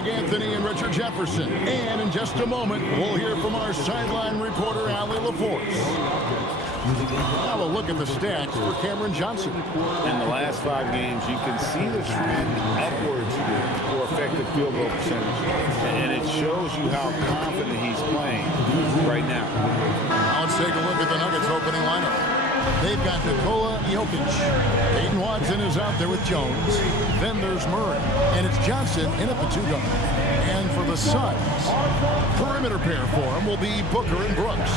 Greg Anthony and Richard Jefferson. And in just a moment, we'll hear from our sideline reporter, Allie LaForce. Now a look at the stats for Cameron Johnson. In the last 5 games, you can see the trend upwards for effective field goal percentage. And it shows you how confident he's playing right now. Now let's take a look at the Nuggets opening lineup. They've got Nikola Jokic. Peyton Watson is out there with Jones. Then there's Murray. And it's Johnson in at the 2-guard. And for the Suns, perimeter pair for him will be Booker and Brooks.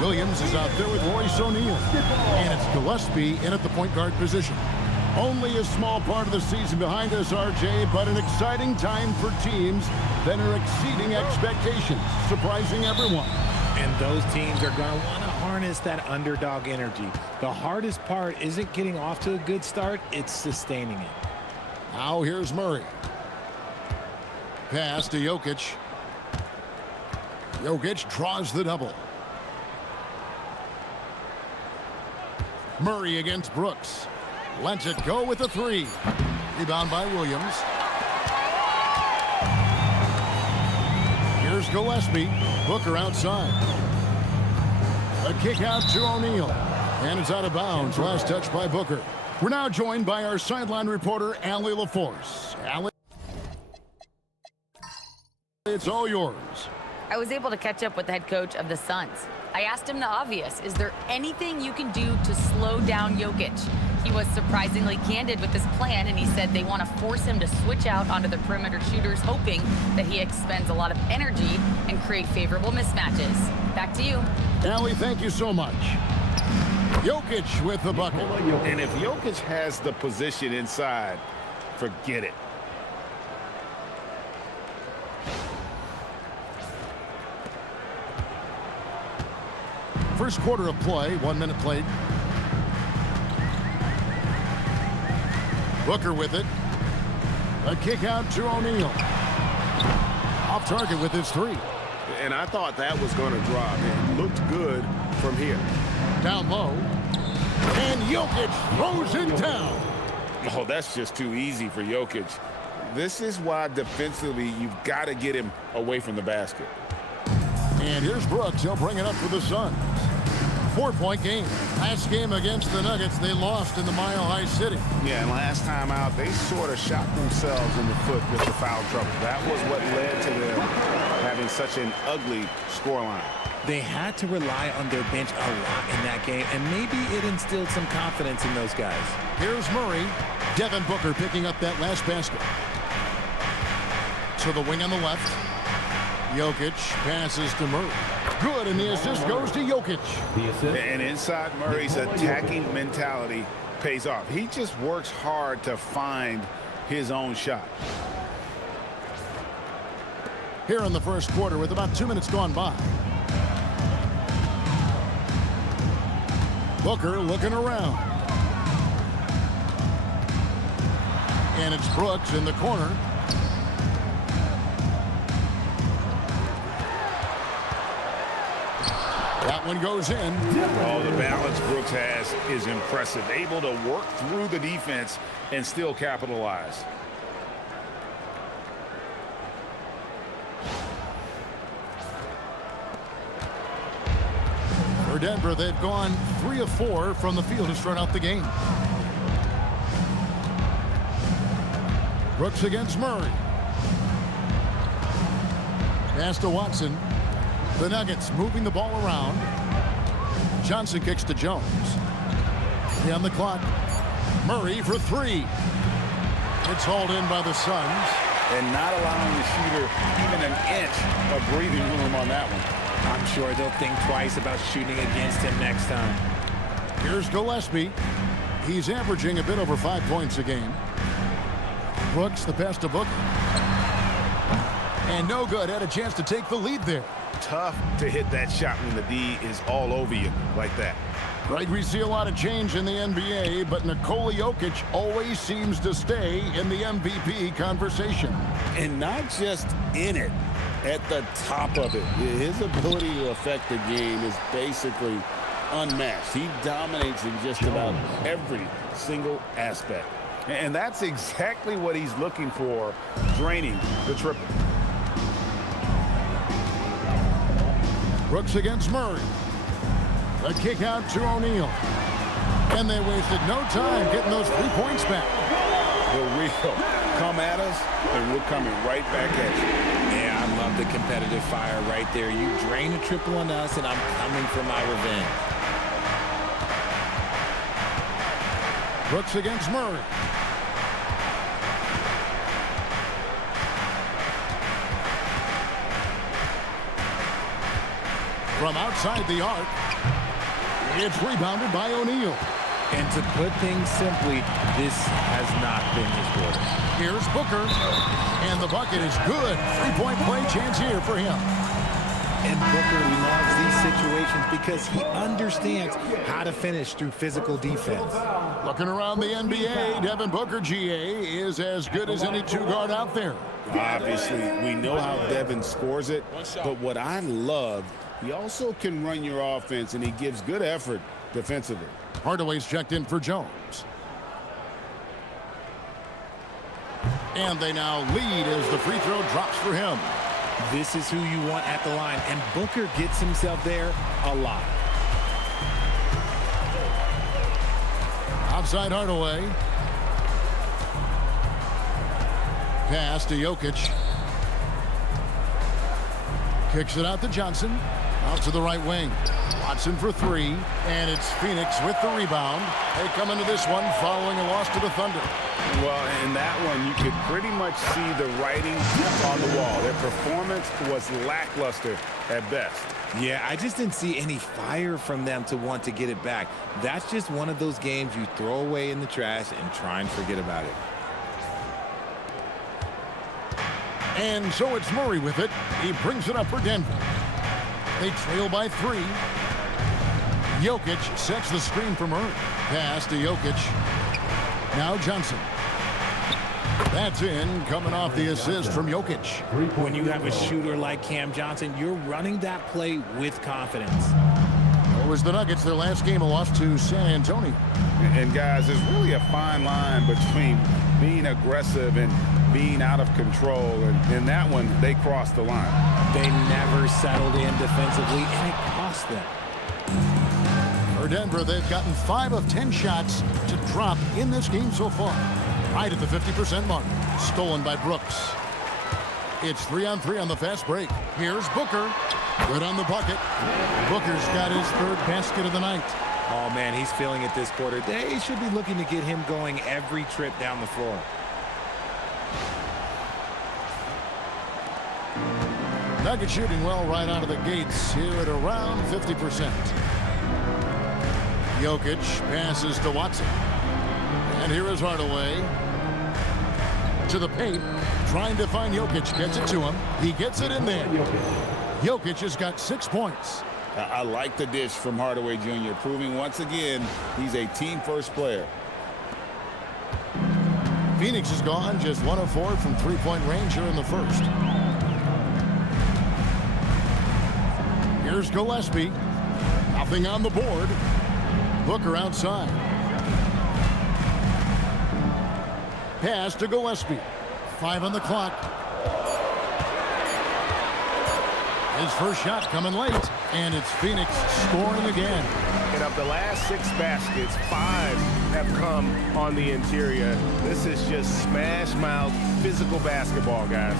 Williams is out there with Royce O'Neal. And it's Gillespie in at the point guard position. Only a small part of the season behind us, RJ, but an exciting time for teams that are exceeding expectations, surprising everyone. And those teams are going to want to harness that underdog energy. The hardest part isn't getting off to a good start, it's sustaining it. Now here's Murray. Pass to Jokic. Jokic draws the double. Murray against Brooks. Lets it go with a 3. Rebound by Williams. Here's Gillespie. Booker outside. A kick out to O'Neal. And it's out of bounds. Last touch by Booker. We're now joined by our sideline reporter, Allie LaForce. Allie, it's all yours. I was able to catch up with the head coach of the Suns. I asked him the obvious. Is there anything you can do to slow down Jokic? He was surprisingly candid with his plan, and he said they want to force him to switch out onto the perimeter shooters, hoping that he expends a lot of energy and create favorable mismatches. Back to you. Allie, thank you so much. Jokic with the bucket. And if Jokic has the position inside, forget it. First quarter of play, 1 minute played. Booker with it. A kick out to O'Neal. Off target with his 3. And I thought that was going to drop. It looked good from here. Down low. And Jokic throws it down. Oh, that's just too easy for Jokic. This is why defensively you've got to get him away from the basket. And here's Brooks. He'll bring it up for the Suns. 4-point game. Last game against the Nuggets, they lost in the Mile High City. Yeah, and last time out, they sort of shot themselves in the foot with the foul trouble. That was what led to them having such an ugly scoreline. They had to rely on their bench a lot in that game, and maybe it instilled some confidence in those guys. Here's Murray. Devin Booker picking up that last basket. To the wing on the left. Jokic passes to Murray. Good, and the assist goes to Jokic. And inside Murray's attacking mentality pays off. He just works hard to find his own shot. Here in the first quarter with about 2 minutes gone by. Booker looking around. And it's Brooks in the corner. That one goes in. Oh, the balance Brooks has is impressive. Able to work through the defense and still capitalize. For Denver, they've gone 3 of 4 from the field to start out the game. Brooks against Murray. Pass to Watson. The Nuggets moving the ball around. Johnson kicks to Jones. 3 on the clock. Murray for 3. It's hauled in by the Suns. And not allowing the shooter even an inch of breathing room on that one. I'm sure they'll think twice about shooting against him next time. Here's Gillespie. He's averaging a bit over 5 points a game. Brooks, the pass to Booker. And no good. Had a chance to take the lead there. Tough to hit that shot when the D is all over you like that. Right, we see a lot of change in the NBA, but Nikola Jokic always seems to stay in the MVP conversation. And not just in it, at the top of it. His ability to affect the game is basically unmatched. He dominates in just about every single aspect. And that's exactly what he's looking for, draining the triple. Brooks against Murray. A kick out to O'Neal. And they wasted no time getting those 3 points back. The real come at us, and we're coming right back at you. Yeah, I love the competitive fire right there. You drain a triple on us, and I'm coming for my revenge. Brooks against Murray. From outside the arc, it's rebounded by O'Neal. And to put things simply, this has not been his quarter. Here's Booker, and the bucket is good. 3-point play chance here for him. And Booker loves these situations because he understands how to finish through physical defense. Looking around the NBA, Devin Booker, GA, is as good as any two-guard out there. Obviously, we know how Devin scores it, but what I love, he also can run your offense, and he gives good effort defensively. Hardaway's checked in for Jones. And they now lead as the free throw drops for him. This is who you want at the line, and Booker gets himself there a lot. Outside Hardaway. Pass to Jokic. Kicks it out to Johnson. Out to the right wing. Watson for three. And it's Phoenix with the rebound. They come into this one following a loss to the Thunder. Well, in that one, you could pretty much see the writing on the wall. Their performance was lackluster at best. Yeah, I just didn't see any fire from them to want to get it back. That's just one of those games you throw away in the trash and try and forget about it. And so it's Murray with it. He brings it up for Denver. They trail by 3. Jokic sets the screen for Murray. Pass to Jokic. Now Johnson. That's in, coming off the assist from Jokic. When you have a shooter like Cam Johnson, you're running that play with confidence. It was the Nuggets, their last game, a loss to San Antonio. And guys, there's really a fine line between being aggressive and being out of control. And in that one, they crossed the line. They never settled in defensively, and it cost them. For Denver, they've gotten 5 of 10 shots to drop in this game so far. Right at the 50% mark. Stolen by Brooks. It's 3-on-3 on the fast break. Here's Booker. Good on the bucket. Booker's got his 3rd basket of the night. Oh, man, he's feeling it this quarter. They should be looking to get him going every trip down the floor. Nuggets shooting well right out of the gates here at around 50%. Jokic passes to Watson. And here is Hardaway. To the paint. Trying to find Jokic. Gets it to him. He gets it in there. Jokic has got 6 points. I like the dish from Hardaway Jr., proving once again he's a team-first player. Phoenix has gone just 1 of 4 from 3-point range here in the first. Here's Gillespie. Nothing on the board. Booker outside. Pass to Gillespie. 5 on the clock. His first shot coming late, and it's Phoenix scoring again. And of the last 6 baskets, 5 have come on the interior. This is just smash-mouth physical basketball, guys.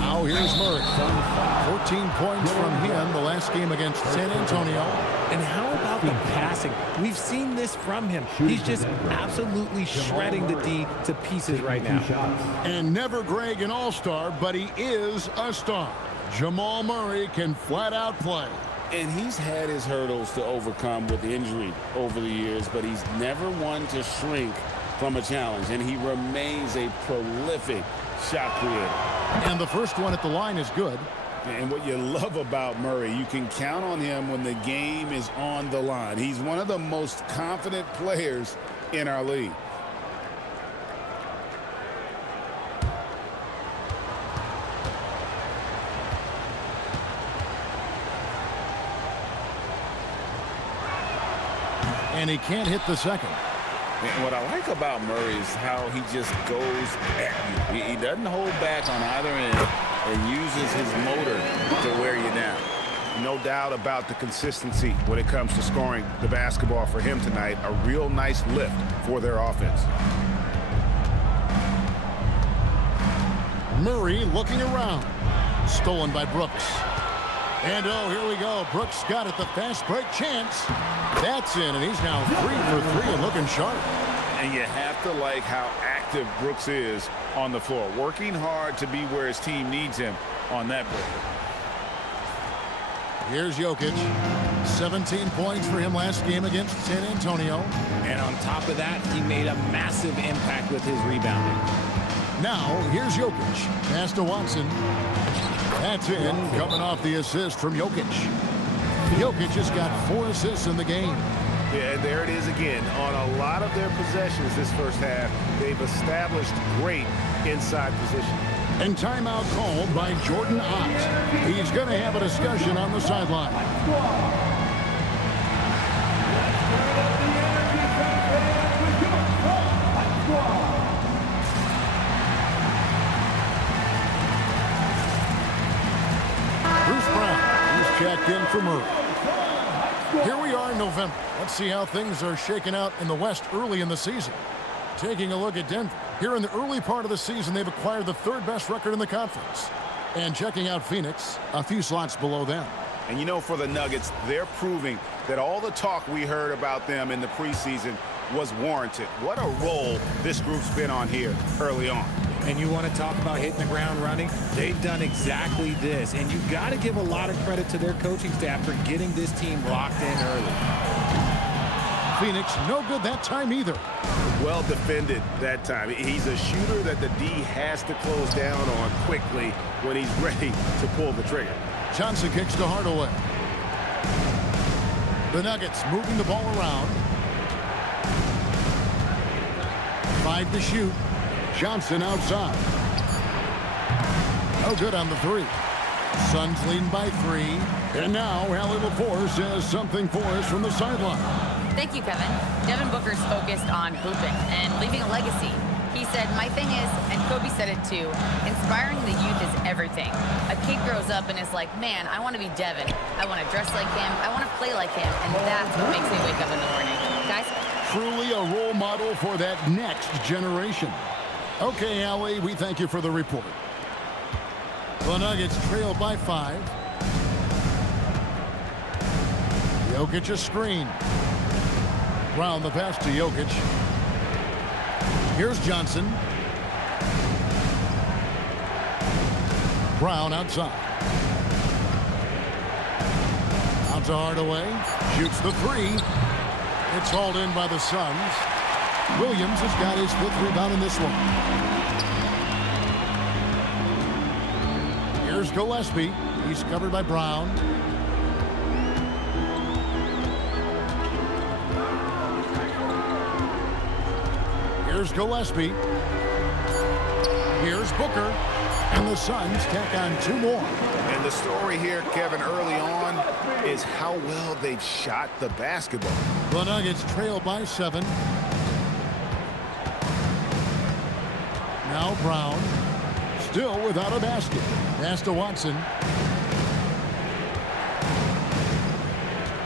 Now here's Murray. 14 points from him the last game against San Antonio. And how about the passing? We've seen this from him. He's just absolutely shredding the D to pieces right now. And never Greg an all-star, but he is a star. Jamal Murray can flat out play. And he's had his hurdles to overcome with injury over the years, but he's never one to shrink from a challenge, and he remains a prolific shot creator. And the first one at the line is good. And what you love about Murray, you can count on him when the game is on the line. He's one of the most confident players in our league. And he can't hit the second. And what I like about Murray is how he just goes at you. He doesn't hold back on either end and uses his motor to wear you down. No doubt about the consistency when it comes to scoring the basketball for him tonight. A real nice lift for their offense. Murray looking around. Stolen by Brooks. And oh, here we go. Brooks got it. The fast break chance. That's in, and he's now 3 for 3 and looking sharp. And you have to like how active Brooks is on the floor. Working hard to be where his team needs him on that break. Here's Jokic. 17 points for him last game against San Antonio. And on top of that, he made a massive impact with his rebounding. Now, here's Jokic. Pass to Watson. That's in, coming off the assist from Jokic. Jokic has got 4 assists in the game. Yeah, and there it is again. On a lot of their possessions this first half, they've established great inside position. And timeout called by Jordan Ott. He's going to have a discussion on the sideline. Bruce Brown, he's checked in for Murray. Here we are in November. Let's see how things are shaking out in the West early in the season. Taking a look at Denver. Here in the early part of the season, they've acquired the 3rd best record in the conference. And checking out Phoenix, a few slots below them. And you know, for the Nuggets, they're proving that all the talk we heard about them in the preseason was warranted. What a role this group's been on here early on. And you want to talk about hitting the ground running? They've done exactly this. And you've got to give a lot of credit to their coaching staff for getting this team locked in early. Phoenix, no good that time either. Well defended that time. He's a shooter that the D has to close down on quickly when he's ready to pull the trigger. Johnson kicks to Hardaway. The Nuggets moving the ball around. 5 to shoot. Johnson outside. No good on the 3. Suns leading by 3. And now Hallie LaForce has something for us from the sideline. Thank you, Kevin. Devin Booker's focused on hooping and leaving a legacy. He said, my thing is, and Kobe said it too, inspiring the youth is everything. A kid grows up and is like, man, I want to be Devin. I want to dress like him. I want to play like him. And that's what makes me wake up in the morning. Guys? Truly a role model for that next generation. Okay, Allie, we thank you for the report. The Nuggets trail by 5. Jokic a screen. Brown the pass to Jokic. Here's Johnson. Brown outside. Out to Hardaway. Shoots the 3. It's hauled in by the Suns. Williams has got his 5th rebound in this one. Here's Gillespie. He's covered by Brown. Here's Gillespie. Here's Booker. And the Suns tack on 2 more. And the story here, Kevin, early on is how well they've shot the basketball. The Nuggets trail by 7. Now Brown. Still without a basket. Pass to Watson.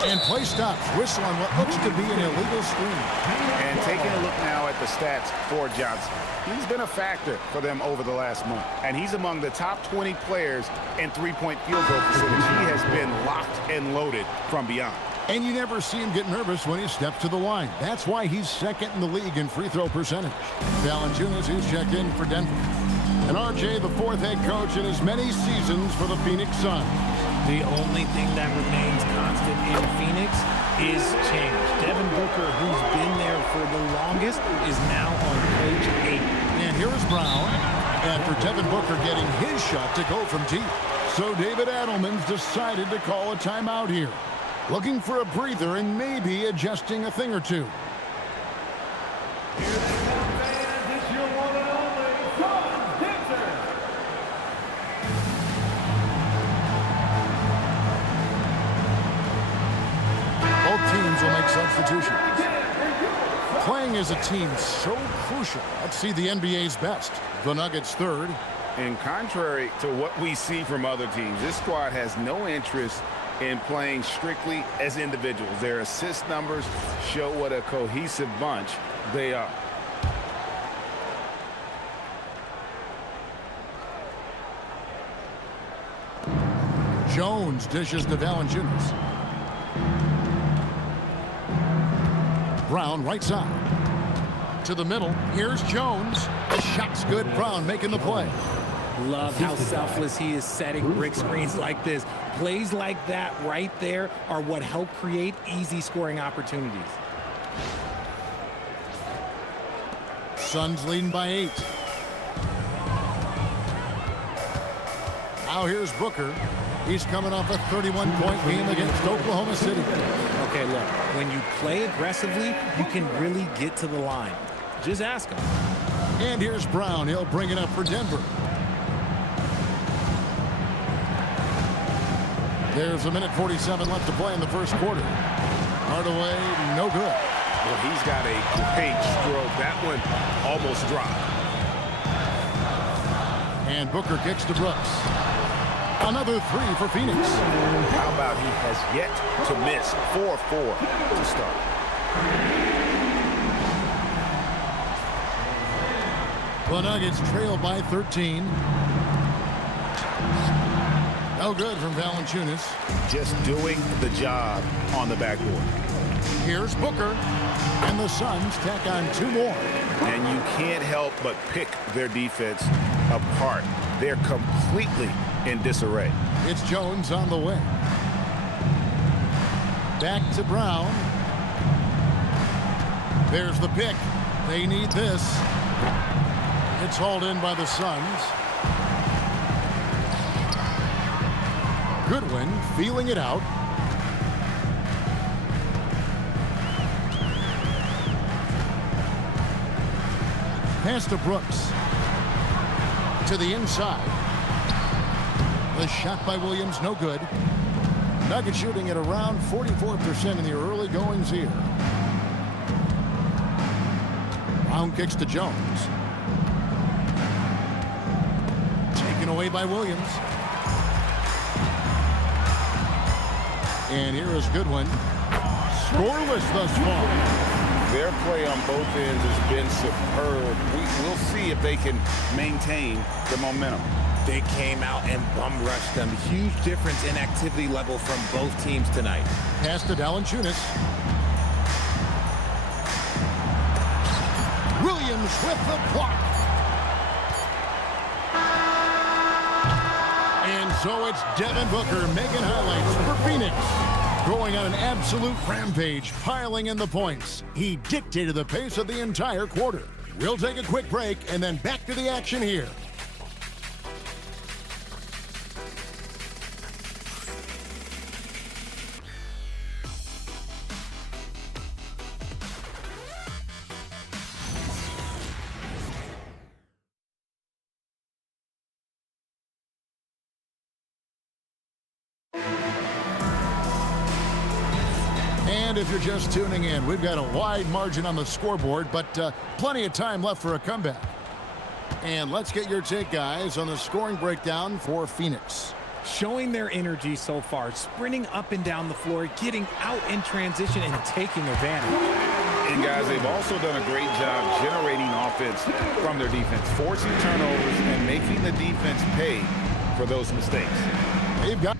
And play stops. Whistle on what looks to be an illegal screen. And taking a look now at the stats for Johnson. He's been a factor for them over the last month. And he's among the top 20 players in 3-point field goal percentage. He has been locked and loaded from beyond. And you never see him get nervous when he steps to the line. That's why he's 2nd in the league in free throw percentage. Valanciunas, who's checked in for Denver. And RJ, the 4th head coach in as many seasons for the Phoenix Suns. The only thing that remains constant in Phoenix is change. Devin Booker, who's been there for the longest, is now on coach 8. And here is Brown after Devin Booker getting his shot to go from deep. So David Adelman's decided to call a timeout here. Looking for a breather and maybe adjusting a thing or two. Both teams will make substitutions. Playing is a team so crucial. Let's see the NBA's best. The Nuggets third. And contrary to what we see from other teams, this squad has no interest in playing strictly as individuals. Their assist numbers show what a cohesive bunch they are. Jones dishes to Valanciunas. Brown right side. To the middle. Here's Jones. The shot's good. Brown making the play. Love how selfless he is setting brick screens like this. Plays like that right there are what help create easy scoring opportunities. Suns leading by 8. Now here's Booker. He's coming off a 31-point game against Oklahoma City. Okay, look, when you play aggressively, you can really get to the line. Just ask him. And here's Brown. He'll bring it up for Denver. There's a minute 47 left to play in the first quarter. Hardaway, no good. Well, he's got a great stroke. That one almost dropped. And Booker kicks to Brooks. Another three for Phoenix. How about he has yet to miss 4-4 to start. The Nuggets trail by 13. No good from Valanciunas. Just doing the job on the backboard. Here's Booker. And the Suns tack on 2 more. And you can't help but pick their defense apart. They're completely in disarray. It's Jones on the way. Back to Brown. There's the pick. They need this. It's hauled in by the Suns. Goodwin feeling it out. Pass to Brooks. To the inside. The shot by Williams, no good. Nuggets shooting at around 44% in the early goings here. Brown kicks to Jones. Taken away by Williams. And here is Goodwin. Scoreless thus far. Their play on both ends has been superb. We'll see if they can maintain the momentum. They came out and bum rushed them. Huge difference in activity level from both teams tonight. Pass to Valanciunas. Williams with the block. And so it's Devin Booker making highlights for Phoenix. Going on an absolute rampage, piling in the points. He dictated the pace of the entire quarter. We'll take a quick break and then back to the action here. And if you're just tuning in, we've got a wide margin on the scoreboard, but plenty of time left for a comeback. And let's get your take, guys, on the scoring breakdown for Phoenix. Showing their energy so far, sprinting up and down the floor, getting out in transition, and taking advantage. And, guys, they've also done a great job generating offense from their defense, forcing turnovers and making the defense pay for those mistakes. They've got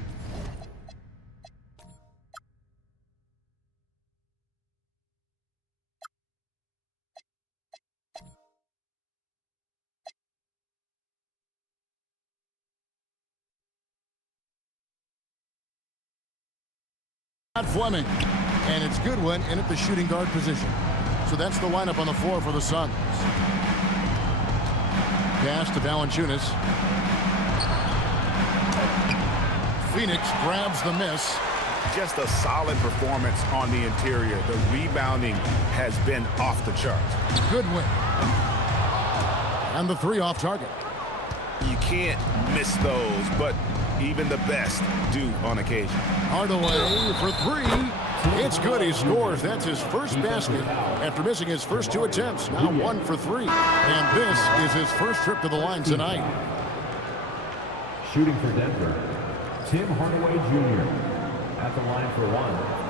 Fleming, and it's Goodwin in at the shooting guard position. So that's the lineup on the floor for the Suns. Pass to Valanciunas. Phoenix grabs the miss. Just a solid performance on the interior. The rebounding has been off the charts. Goodwin. And the three off target. You can't miss those, but even the best do on occasion. Hardaway for three. It's good. He scores. That's his first basket after missing his first 2 attempts. Now 1 for 3. And this is his first trip to the line tonight. Shooting for Denver, Tim Hardaway Jr. at the line for 1.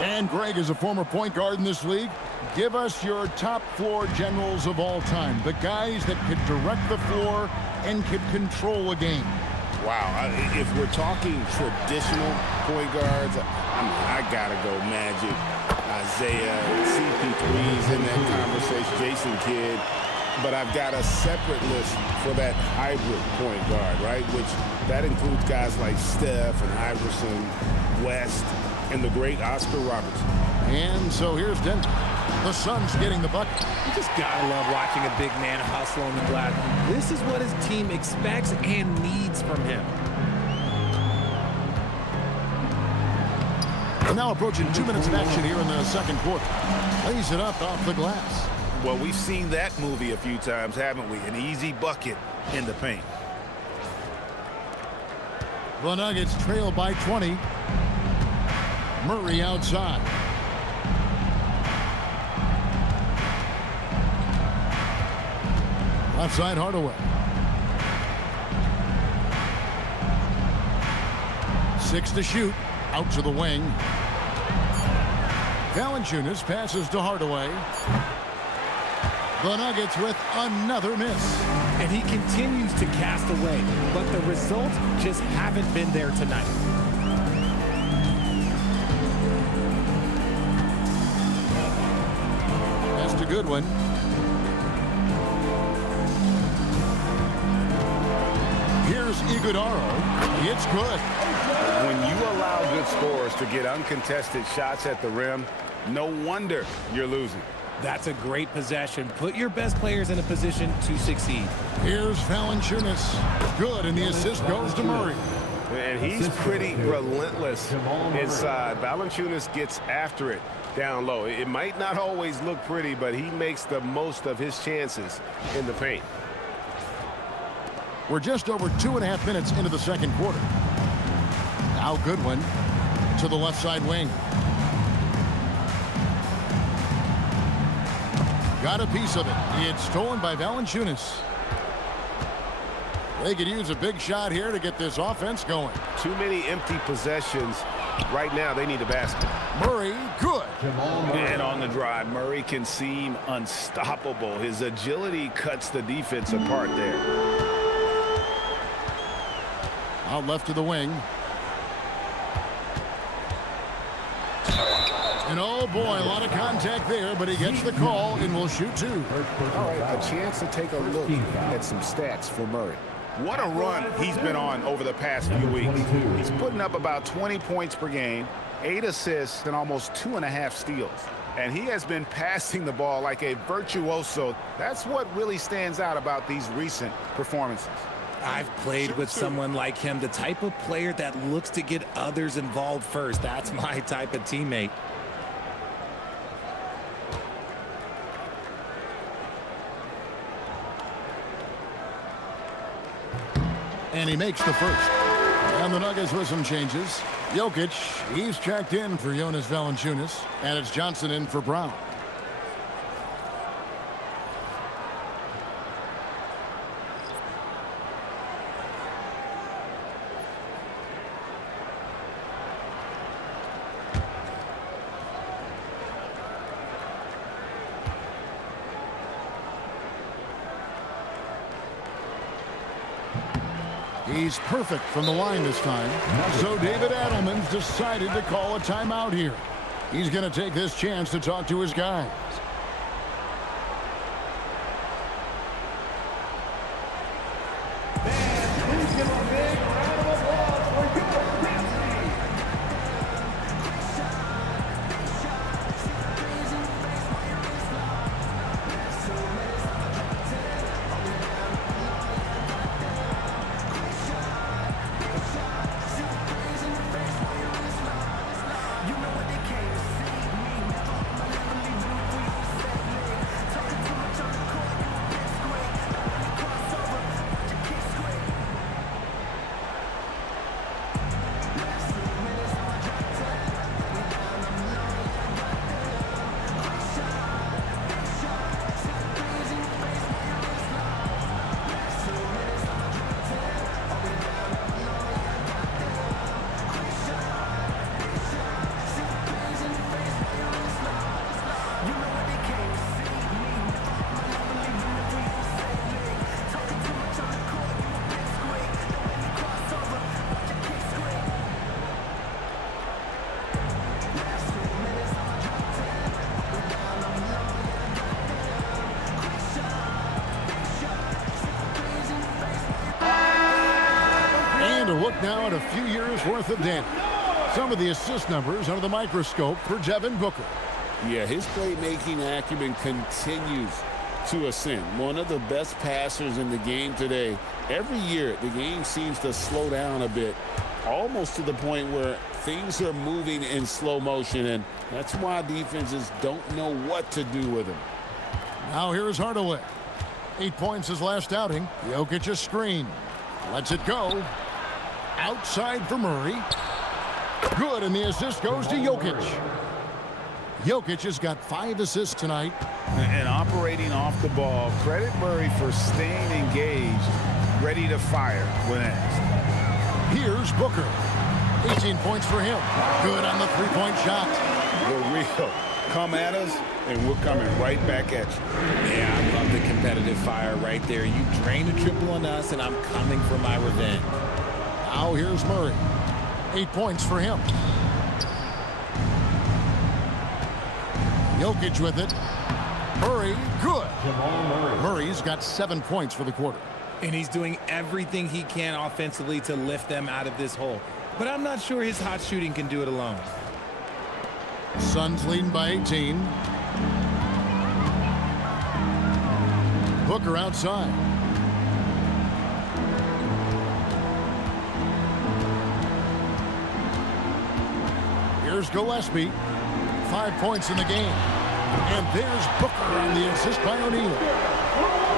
And Greg is a former point guard in this league. Give us your top floor generals of all time. The guys that could direct the floor and could control a game. Wow, if we're talking traditional point guards, I gotta go Magic, Isaiah, CP3's in that conversation, Jason Kidd. But I've got a separate list for that hybrid point guard, right? Which that includes guys like Steph and Iverson, West, and the great Oscar Robertson. And so here's Denver. The Suns getting the bucket. You just gotta love watching a big man hustle on the glass. This is what his team expects and needs from him. Now approaching 2 minutes of action here in the second quarter. Lays it up off the glass. Well, we've seen that movie a few times, haven't we? An easy bucket in the paint. The Nuggets trail by 20. Murray outside. Left side, Hardaway. 6 to shoot. Out to the wing. Valanciunas passes to Hardaway. The Nuggets with another miss. And he continues to cast away, but the results just haven't been there tonight. That's a good one. Here's Iguodala. It's good. When you allow good scorers to get uncontested shots at the rim, no wonder you're losing. That's a great possession. Put your best players in a position to succeed. Here's Valanciunas. Good, and the assist goes to Murray. And he's pretty relentless inside. Valanciunas gets after it down low. It might not always look pretty, but he makes the most of his chances in the paint. We're just over 2.5 minutes into the second quarter. Now Goodwin to the left side wing. Got a piece of it. It's stolen by Valanciunas. They could use a big shot here to get this offense going. Too many empty possessions. Right now, they need a basket. Murray, good. And on the drive, Murray can seem unstoppable. His agility cuts the defense apart there. Out left to the wing. And oh boy, a lot of contact there, but he gets the call and will shoot 2. All right, a chance to take a look at some stats for Murray. What a run he's been on over the past few weeks. He's putting up about 20 points per game, 8 assists, and almost 2.5 steals. And he has been passing the ball like a virtuoso. That's what really stands out about these recent performances. I've played with someone like him, the type of player that looks to get others involved first. That's my type of teammate. And he makes the first. And the Nuggets with some changes. Jokic, he's checked in for Jonas Valanciunas. And it's Johnson in for Brown. He's perfect from the line this time. So David Adelman's decided to call a timeout here. He's going to take this chance to talk to his guys. now at a few years' worth of damage. Some of the assist numbers under the microscope for Devin Booker. Yeah, his playmaking acumen continues to ascend. One of the best passers in the game today. Every year, the game seems to slow down a bit, almost to the point where things are moving in slow motion, and that's why defenses don't know what to do with him. Now here's Hardaway. 8 points his last outing. Jokic's screen. Lets it go. Outside for Murray. Good, and the assist goes to Jokic. Jokic has got 5 assists tonight. And operating off the ball, credit Murray for staying engaged, ready to fire when asked. Here's Booker. 18 points for him. Good on the three-point shot. The real. Come at us, and we're coming right back at you. Yeah, I love the competitive fire right there. You drain a triple on us, and I'm coming for my revenge. Now here's Murray. 8 points for him. Jokic with it. Murray, good. Murray's got 7 points for the quarter. And he's doing everything he can offensively to lift them out of this hole. But I'm not sure his hot shooting can do it alone. Suns leading by 18. Booker outside. Here's Gillespie. 5 points in the game. And there's Booker on the assist by O'Neal.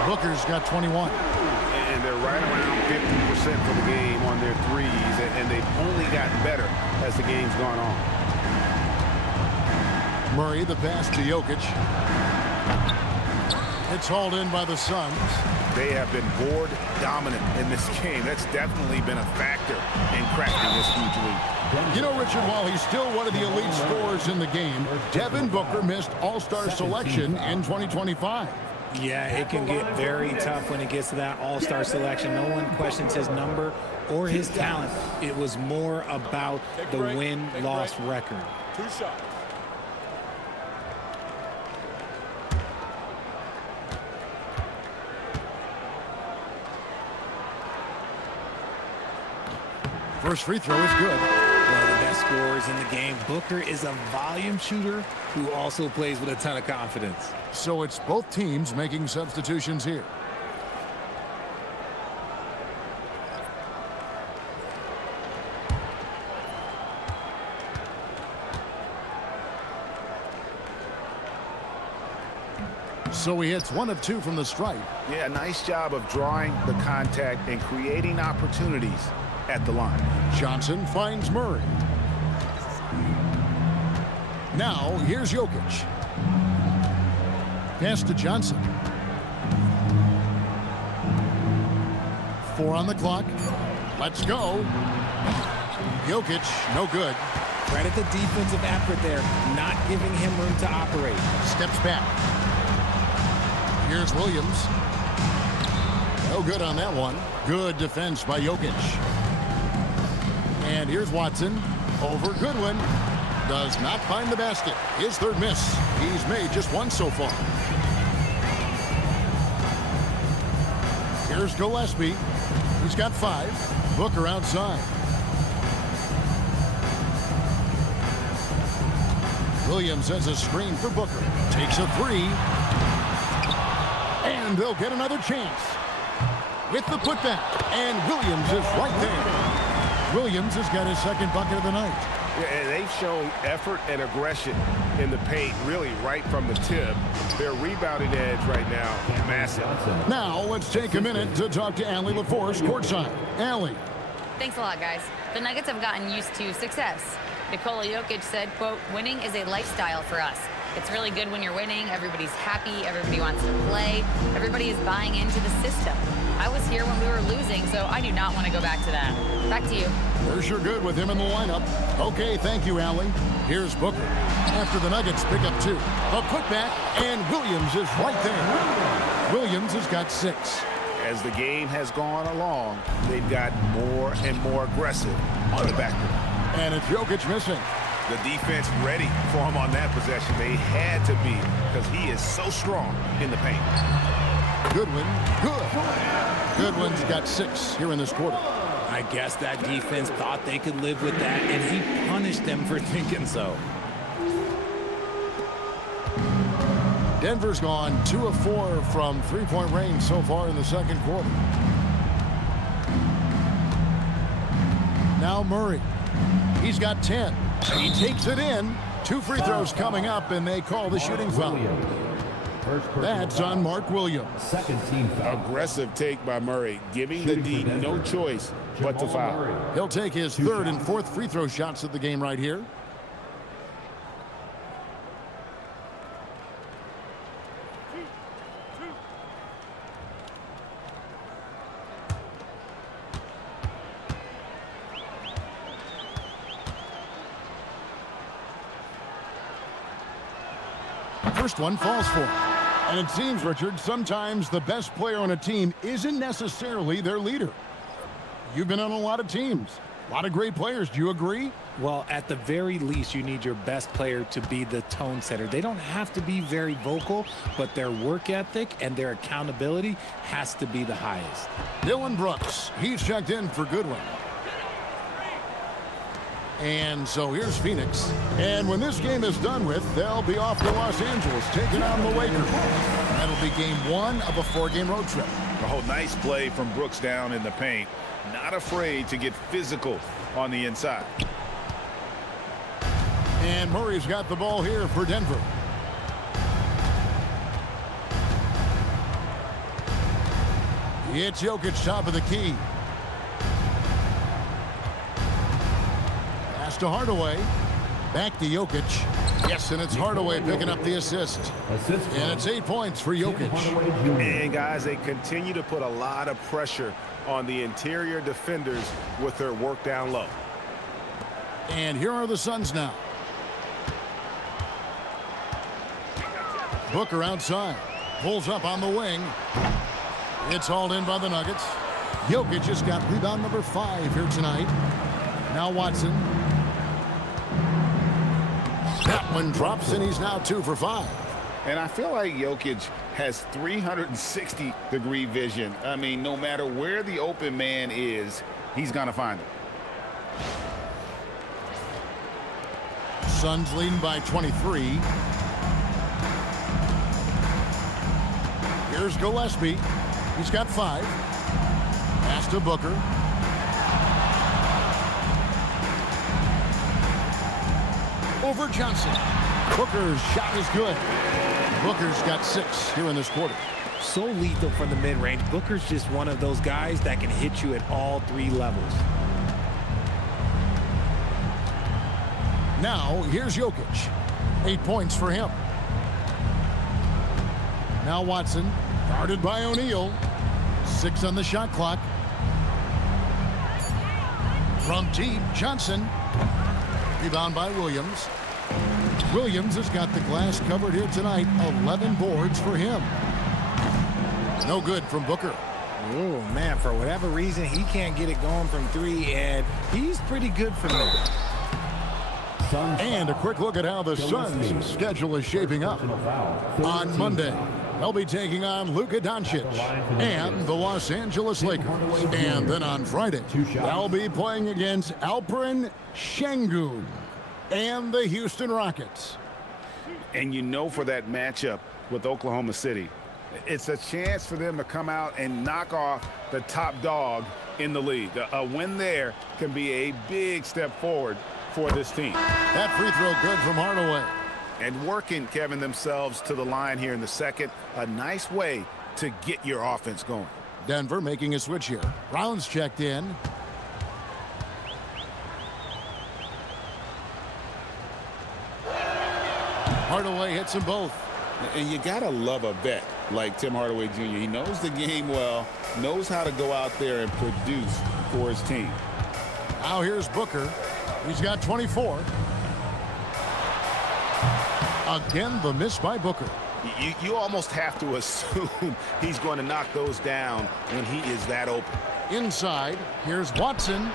Booker's got 21. And they're right around 50% for the game on their threes, and they've only gotten better as the game's gone on. Murray, the pass to Jokic. It's hauled in by the Suns. They have been board dominant in this game. That's definitely been a factor in cracking this huge lead. You know, Richard, while he's still one of the elite scorers in the game, Devin Booker missed All-Star selection in 2025. Yeah, it can get very tough when it gets to that all-star selection. No one questions his number or his talent. It was more about the win-loss record. 2 shots. First free throw is good. One of the best scorers in the game. Booker is a volume shooter who also plays with a ton of confidence. So it's both teams making substitutions here. So he hits 1 of 2 from the stripe. Yeah, nice job of drawing the contact and creating opportunities at the line. Johnson finds Murray. Now here's Jokic. Pass to Johnson. 4 on the clock. Let's go. Jokic, no good. Credit the defensive effort there, not giving him room to operate. Steps back. Here's Williams. No good on that one. Good defense by Jokic. And here's Watson. Over Goodwin. Does not find the basket. His third miss. He's made just 1 so far. Here's Gillespie. He's got 5. Booker outside. Williams has a screen for Booker. Takes a 3. And they'll get another chance. With the putback. And Williams is right there. Williams has got his second bucket of the night. Yeah, and they've shown effort and aggression in the paint, really right from the tip. Their rebounding edge right now, massive. Now let's take a minute to talk to Allie LaForce courtside. Allie. Thanks a lot, guys. The Nuggets have gotten used to success. Nikola Jokic said, quote, winning is a lifestyle for us. It's really good when you're winning. Everybody's happy. Everybody wants to play. Everybody is buying into the system. I was here when we were losing, so I do not want to go back to that. Back to you. We're sure good with him in the lineup. Okay, thank you, Allie. Here's Booker. After the Nuggets pick up 2. A putback, and Williams is right there. Williams has got 6. As the game has gone along, they've gotten more and more aggressive on the backcourt. And it's Jokic missing. The defense ready for him on that possession. They had to be, because he is so strong in the paint. Goodwin, good. Goodwin's got 6 here in this quarter. I I guess that defense thought they could live with that, and he punished them for thinking so. Denver's gone 2 of 4 from three-point range so far in the second quarter. Now Murray. He's got 10. He takes it in. 2 free throws coming up, and they call the shooting foul. That's on Mark Williams. Second team foul. Aggressive take by Murray, giving the D no choice but to foul. He'll take his third and fourth free throw shots of the game right here. First one falls for him. And it seems, Richard, sometimes the best player on a team isn't necessarily their leader. You've been on a lot of teams, a lot of great players. Do you agree? Well, at the very least, you need your best player to be the tone setter. They don't have to be very vocal, but their work ethic and their accountability has to be the highest. Dillon Brooks, he's checked in for Goodwin. And so here's Phoenix. And when this game is done with, they'll be off to Los Angeles, taking on the Lakers. That'll be game 1 of a 4-game road trip. Oh, nice play from Brooks down in the paint. Not afraid to get physical on the inside. And Murray's got the ball here for Denver. It's Jokic, top of the key. Pass to Hardaway. Back to Jokic. Yes, and it's Hardaway picking up the assist. And it's 8 points for Jokic. And guys, they continue to put a lot of pressure on the interior defenders with their work down low. And here are the Suns now. Booker outside. Pulls up on the wing. It's hauled in by the Nuggets. Jokic has got rebound number 5 here tonight. Now Watson. That one drops, and he's now 2 for 5. And I feel like Jokic has 360-degree vision. I mean, no matter where the open man is, he's going to find it. Suns leading by 23. Here's Gillespie. He's got 5. Pass to Booker. Over Johnson. Booker's shot is good. Booker's got 6 here in this quarter. So lethal from the mid-range. Booker's just one of those guys that can hit you at all 3 levels. Now, here's Jokic. 8 points for him. Now Watson, guarded by O'Neal. 6 on the shot clock. From deep, Johnson. Rebound by Williams. Williams has got the glass covered here tonight. 11 boards for him. No good from Booker. Oh, man, for whatever reason, he can't get it going from 3, and he's pretty good from there. And a quick look at how the Suns' schedule is shaping up. On Monday, they'll be taking on Luka Doncic and the Los Angeles Lakers. And then on Friday, they'll be playing against Alperen Şengün and the Houston Rockets. And you know, for that matchup with Oklahoma City, it's a chance for them to come out and knock off the top dog in the league. A win there can be a big step forward for this team. That free throw good from Hardaway. And working, Kevin, themselves to the line here in the second. A nice way to get your offense going. Denver making a switch here. Brown's checked in. Hardaway hits them both. And you got to love a vet like Tim Hardaway Jr. He knows the game well, knows how to go out there and produce for his team. Now here's Booker. He's got 24. Again, the miss by Booker. You almost have to assume he's going to knock those down when he is that open. Inside, here's Watson.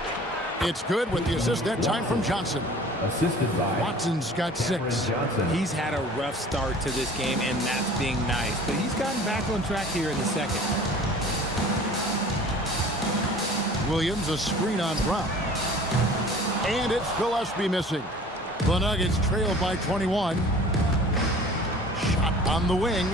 It's good with the assist that time from Johnson. Assisted by Watson's got 6. He's had a rough start to this game, and that's being nice. But he's gotten back on track here in the second. Williams, a screen on Brown. And it's Gillespie missing. The Nuggets trail by 21. Shot on the wing.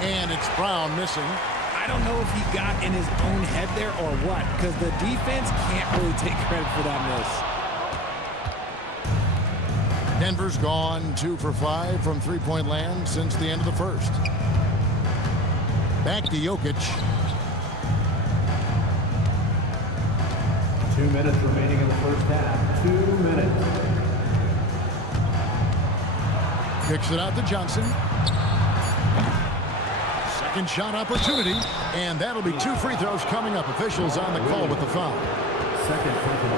And it's Brown missing. I don't know if he got in his own head there or what, because the defense can't really take credit for that miss. Denver's gone 2 for 5 from three-point land since the end of the first. Back to Jokic. 2 minutes remaining in the first half. 2 minutes. Kicks it out to Johnson. Second shot opportunity, and that'll be 2 free throws coming up. Officials on the call with the foul.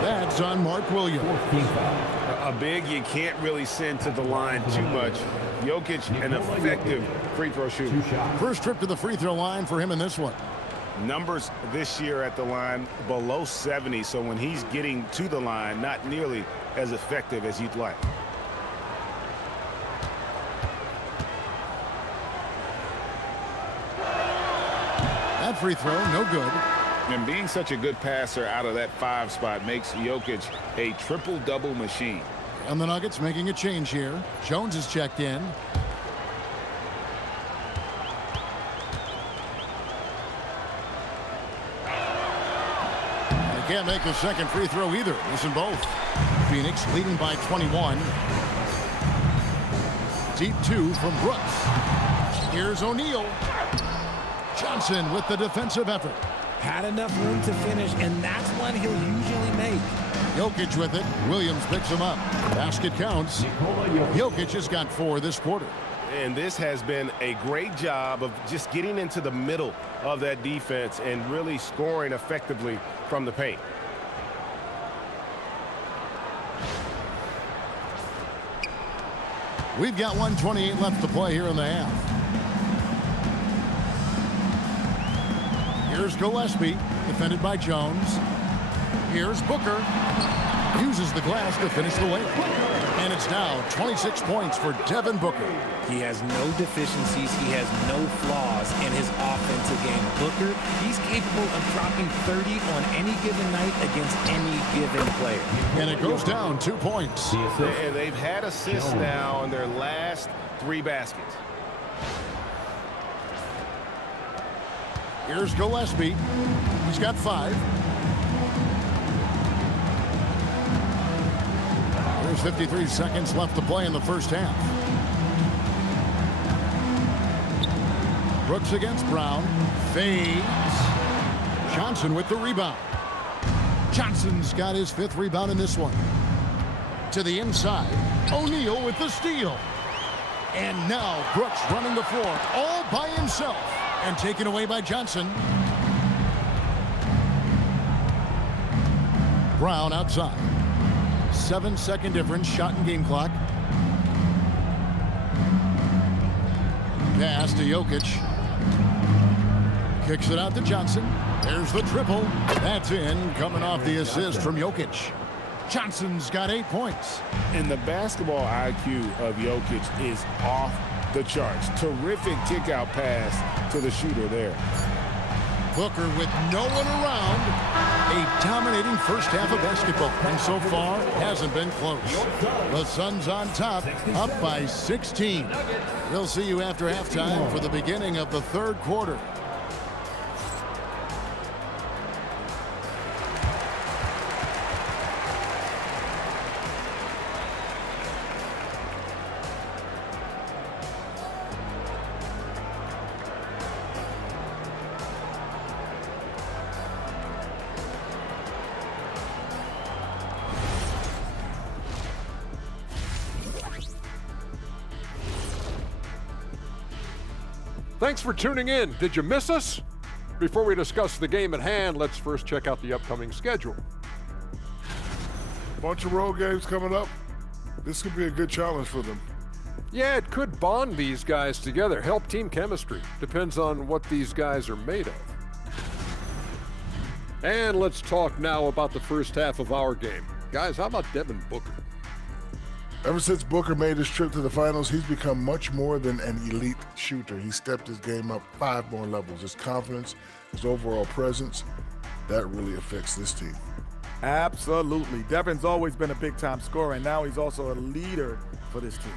That's on Mark Williams. A big you can't really send to the line too much. Jokic, an effective free throw shooter. First trip to the free throw line for him in this one. Numbers this year at the line below 70, so when he's getting to the line, not nearly as effective as you'd like. That free throw, no good. And being such a good passer out of that 5 spot makes Jokic a triple-double machine. And the Nuggets making a change here. Jones is checked in. And he can't make the second free throw either. Missing both. Phoenix leading by 21. Deep 2 from Brooks. Here's O'Neal. Johnson with the defensive effort. Had enough room to finish, and that's one he'll usually make. Jokic with it. Williams picks him up. Basket counts. Jokic has got 4 this quarter. And this has been a great job of just getting into the middle of that defense and really scoring effectively from the paint. We've got 1:28 left to play here in the half. Here's Gillespie, defended by Jones. Here's Booker. Uses the glass to finish the layup. And it's now 26 points for Devin Booker. He has no deficiencies. He has no flaws in his offensive game. Booker, he's capable of dropping 30 on any given night against any given player. And it goes down 2 points. And they've had assists now on their last 3 baskets. Here's Gillespie. He's got 5. There's 53 seconds left to play in the first half. Brooks against Brown. Fades. Johnson with the rebound. Johnson's got his 5th rebound in this one. To the inside. O'Neal with the steal. And now Brooks running the floor all by himself. And taken away by Johnson. Brown outside. 7-second difference, shot and game clock. Pass to Jokic. Kicks it out to Johnson. There's the triple. That's in, coming off the assist from Jokic. Johnson's got 8 points. And the basketball IQ of Jokic is off the charts. Terrific kick-out pass to the shooter there. Booker with no one around. A dominating first half of basketball. And so far, hasn't been close. The Suns on top, up by 16. We'll see you after halftime for the beginning of the 3rd quarter. Thanks for tuning in. Did you miss us? Before we discuss the game at hand, let's first check out the upcoming schedule. Bunch of road games coming up. This could be a good challenge for them. Yeah, it could bond these guys together, help team chemistry. Depends on what these guys are made of. And let's talk now about the first half of our game. Guys, how about Devin Booker? Ever since Booker made his trip to the finals, he's become much more than an elite shooter. He stepped his game up 5 more levels. His confidence, his overall presence. that really affects this team. Absolutely. Devin's always been a big-time scorer, and now he's also a leader for this team.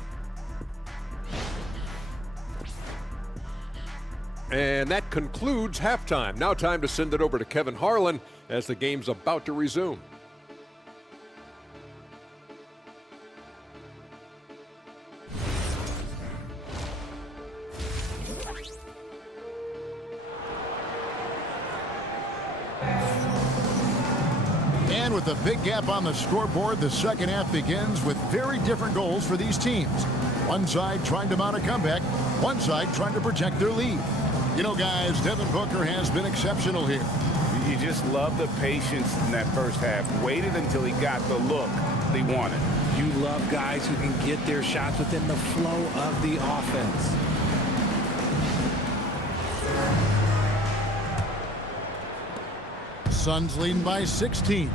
And that concludes halftime. Now time to send it over to Kevin Harlan as the game's about to resume. And with a big gap on the scoreboard, the second half begins with very different goals for these teams. One side trying to mount a comeback, one side trying to protect their lead. You know, guys, Devin Booker has been exceptional here. You just love the patience in that first half. Waited until he got the look he wanted. You love guys who can get their shots within the flow of the offense. Suns leading by 16.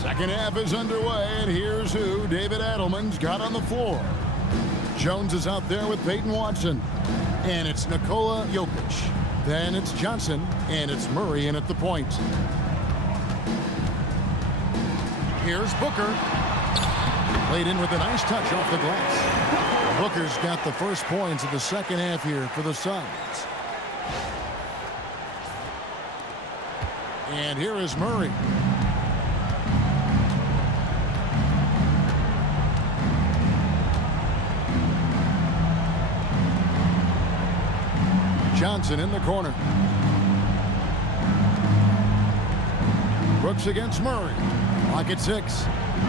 Second half is underway, and here's who David Adelman's got on the floor. Jones is out there with Peyton Watson. And it's Nikola Jokic. Then it's Johnson, and it's Murray in at the point. Here's Booker. Laid in with a nice touch off the glass. Booker's got the first points of the second half here for the Suns. And here is Murray. Johnson in the corner. Brooks against Murray. Lock at 6.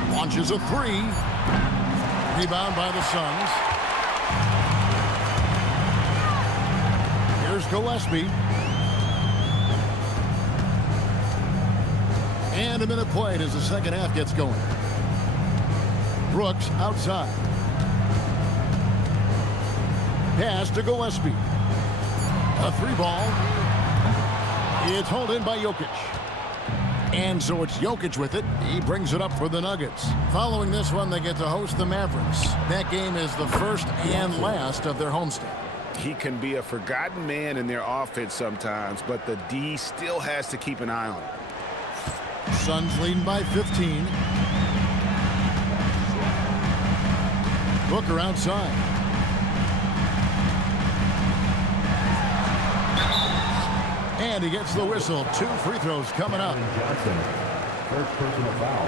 Launches a 3. Rebound by the Suns. Here's Gillespie. And a minute played as the second half gets going. Brooks outside. Pass to Gillespie. A 3-ball. It's hauled in by Jokic. And so it's Jokic with it. He brings it up for the Nuggets. Following this one, they get to host the Mavericks. That game is the first and last of their homestand. He can be a forgotten man in their offense sometimes, but the D still has to keep an eye on him. Suns leading by 15. Booker outside. And he gets the whistle. 2 free throws coming up.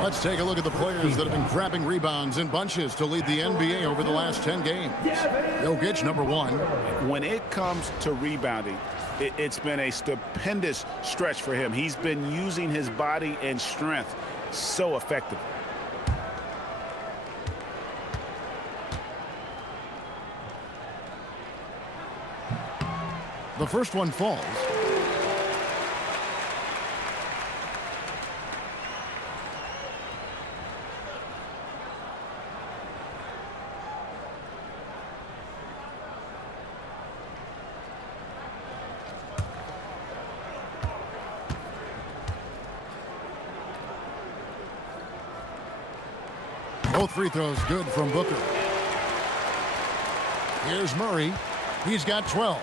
Let's take a look at the players that have been grabbing rebounds in bunches to lead the NBA over the last 10 games. Jokic, number 1. When it comes to rebounding, it's been a stupendous stretch for him. He's been using his body and strength so effectively. The first one falls. Both free throws good from Booker. Here's Murray. He's got 12.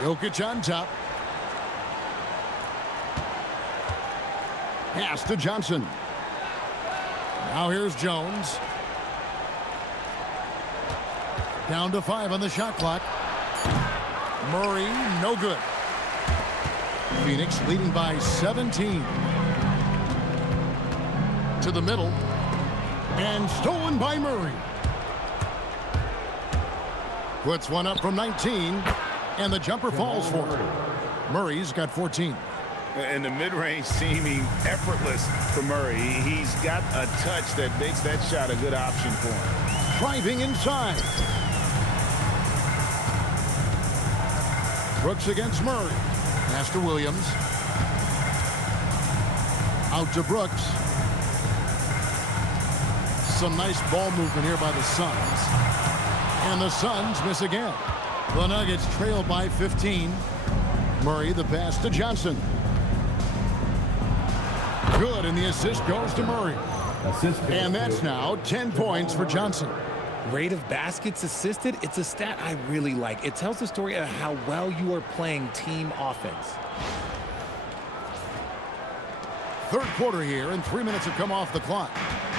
Jokic on top. Pass to Johnson. Now here's Jones. Down to 5 on the shot clock. Murray, no good. Phoenix leading by 17. To the middle. And stolen by Murray. Puts one up from 19. And the jumper falls for him. Murray's got 14. And the mid-range seeming effortless for Murray. He's got a touch that makes that shot a good option for him. Driving inside. Brooks against Murray. Pass to Williams. Out to Brooks. Some nice ball movement here by the Suns. And the Suns miss again. The Nuggets trail by 15. Murray, the pass to Johnson. Good, and the assist goes to Murray. And that's now 10 points for Johnson. Rate of baskets assisted, it's a stat I really like. It tells the story of how well you are playing team offense. Third quarter here, and 3 minutes have come off the clock.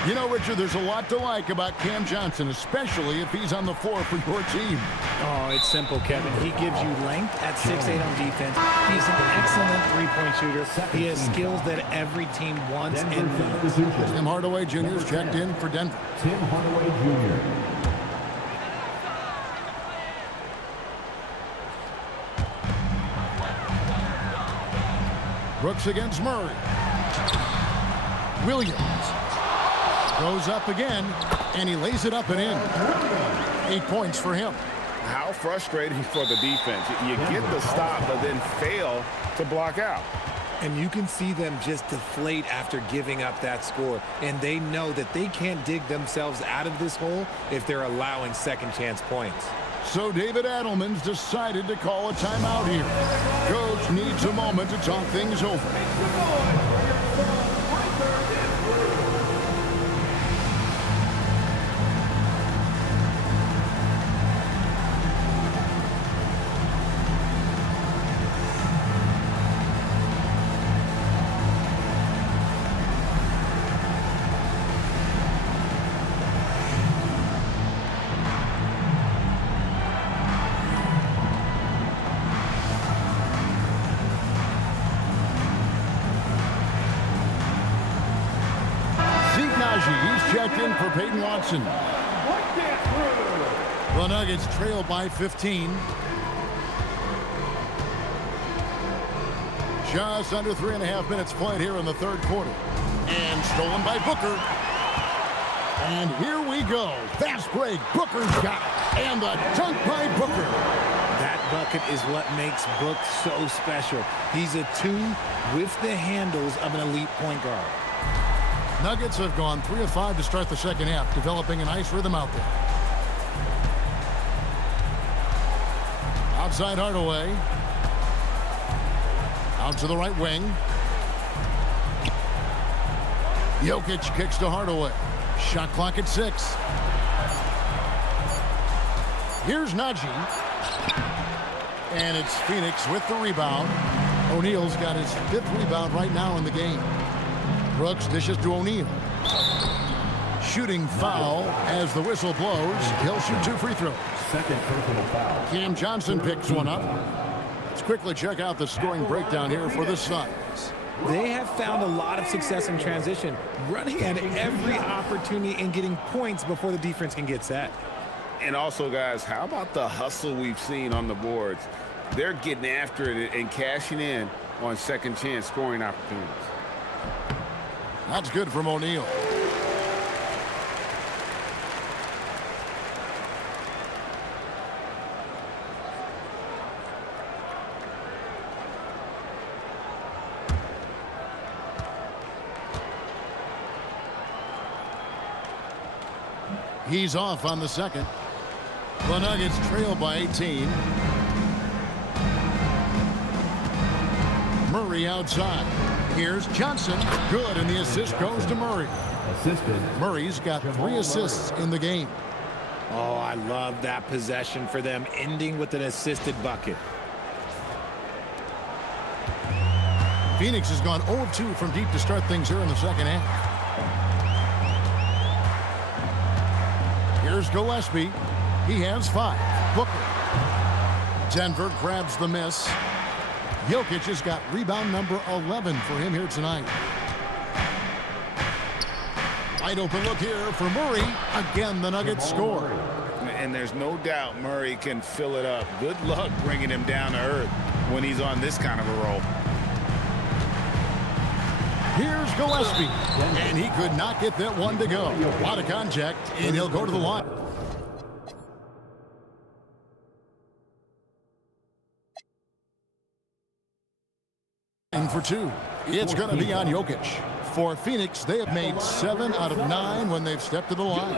You know, Richard, there's a lot to like about Cam Johnson, especially if he's on the floor for your team. Oh, it's simple, Kevin. He gives you length at 6'8" on defense. He's an excellent three-point shooter. He has skills that every team wants and needs. Tim Hardaway Jr. is checked in for Denver. Tim Hardaway Jr. Brooks against Murray. Williams goes up again, and he lays it up and in. 8 points for him. How frustrating for the defense. You get the stop, but then fail to block out. And you can see them just deflate after giving up that score. And they know that they can't dig themselves out of this hole if they're allowing second chance points. So David Adelman's decided to call a timeout here. Coach needs a moment to talk things over. He's checked in for Peyton Watson. The Nuggets trail by 15. Just under 3.5 minutes played here in the third quarter. And stolen by Booker. And here we go. Fast break. Booker's got it. And the dunk by Booker. That bucket is what makes Book so special. He's a 2 with the handles of an elite point guard. Nuggets have gone 3 of 5 to start the second half, developing a nice rhythm out there. Outside Hardaway. Out to the right wing. Jokic kicks to Hardaway. Shot clock at 6. Here's Najee. And it's Phoenix with the rebound. O'Neal's got his 5th rebound right now in the game. Brooks dishes to O'Neal. Shooting foul as the whistle blows. He'll shoot 2 free throws. Second personal foul. Cam Johnson picks one up. Let's quickly check out the scoring breakdown here for the Suns. They have found a lot of success in transition, running at every opportunity and getting points before the defense can get set. And also, guys, how about the hustle we've seen on the boards? They're getting after it and cashing in on second chance scoring opportunities. That's good from O'Neal. He's off on the second. The Nuggets trail by 18. Murray outside. Here's Johnson. Good, and the assist goes to Murray. Assisted. Murray's got 3 assists in the game. Oh, I love that possession for them, ending with an assisted bucket. Phoenix has gone 0 of 2 from deep to start things here in the second half. Here's Gillespie. He has 5. Booker. Denver grabs the miss. Jokic has got rebound number 11 for him here tonight. Wide open look here for Murray. Again, the Nuggets score. And there's no doubt Murray can fill it up. Good luck bringing him down to earth when he's on this kind of a roll. Here's Gillespie. And he could not get that one to go. A lot of contact, and he'll go to the line. For 2. It's going to be on Jokic. For Phoenix, they have made 7 out of 9 when they've stepped to the line.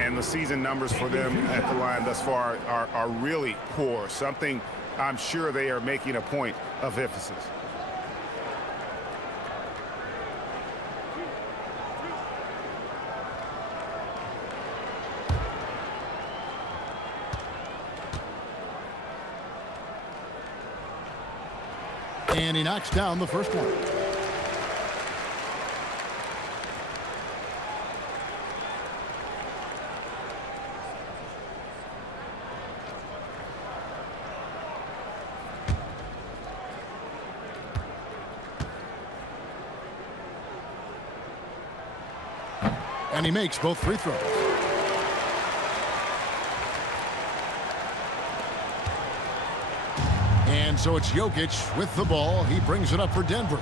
And the season numbers for them at the line thus far are really poor. Something I'm sure they are making a point of emphasis. And he knocks down the first one. And he makes both free throws. And so it's Jokic with the ball. He brings it up for Denver.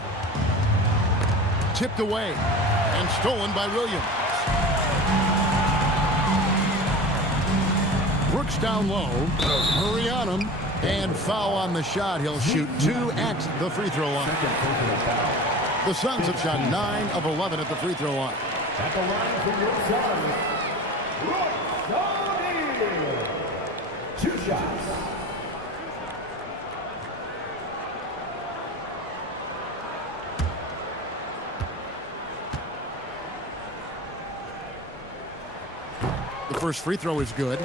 Tipped away and stolen by Williams. Brooks down low. Hurry on him. And foul on the shot. He'll shoot 2 at the free throw line. The Suns have shot 9 of 11 at the free throw line. At the line for your Suns, 2 shots. The first free throw is good.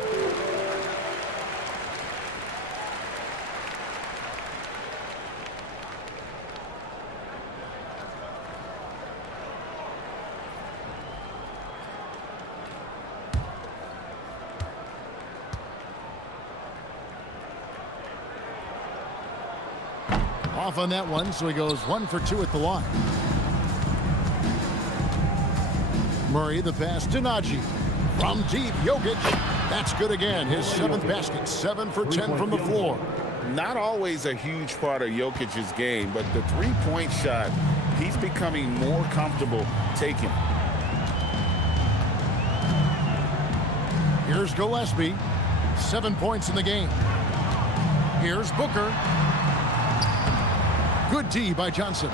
Off on that one, so he goes 1 for 2 at the line. Murray, the pass to Najee. From deep, Jokic. That's good again. His 7th basket. 7 for 10 from the floor. Not always a huge part of Jokic's game, but the three-point shot, he's becoming more comfortable taking. Here's Gillespie. 7 points in the game. Here's Booker. Good D by Johnson.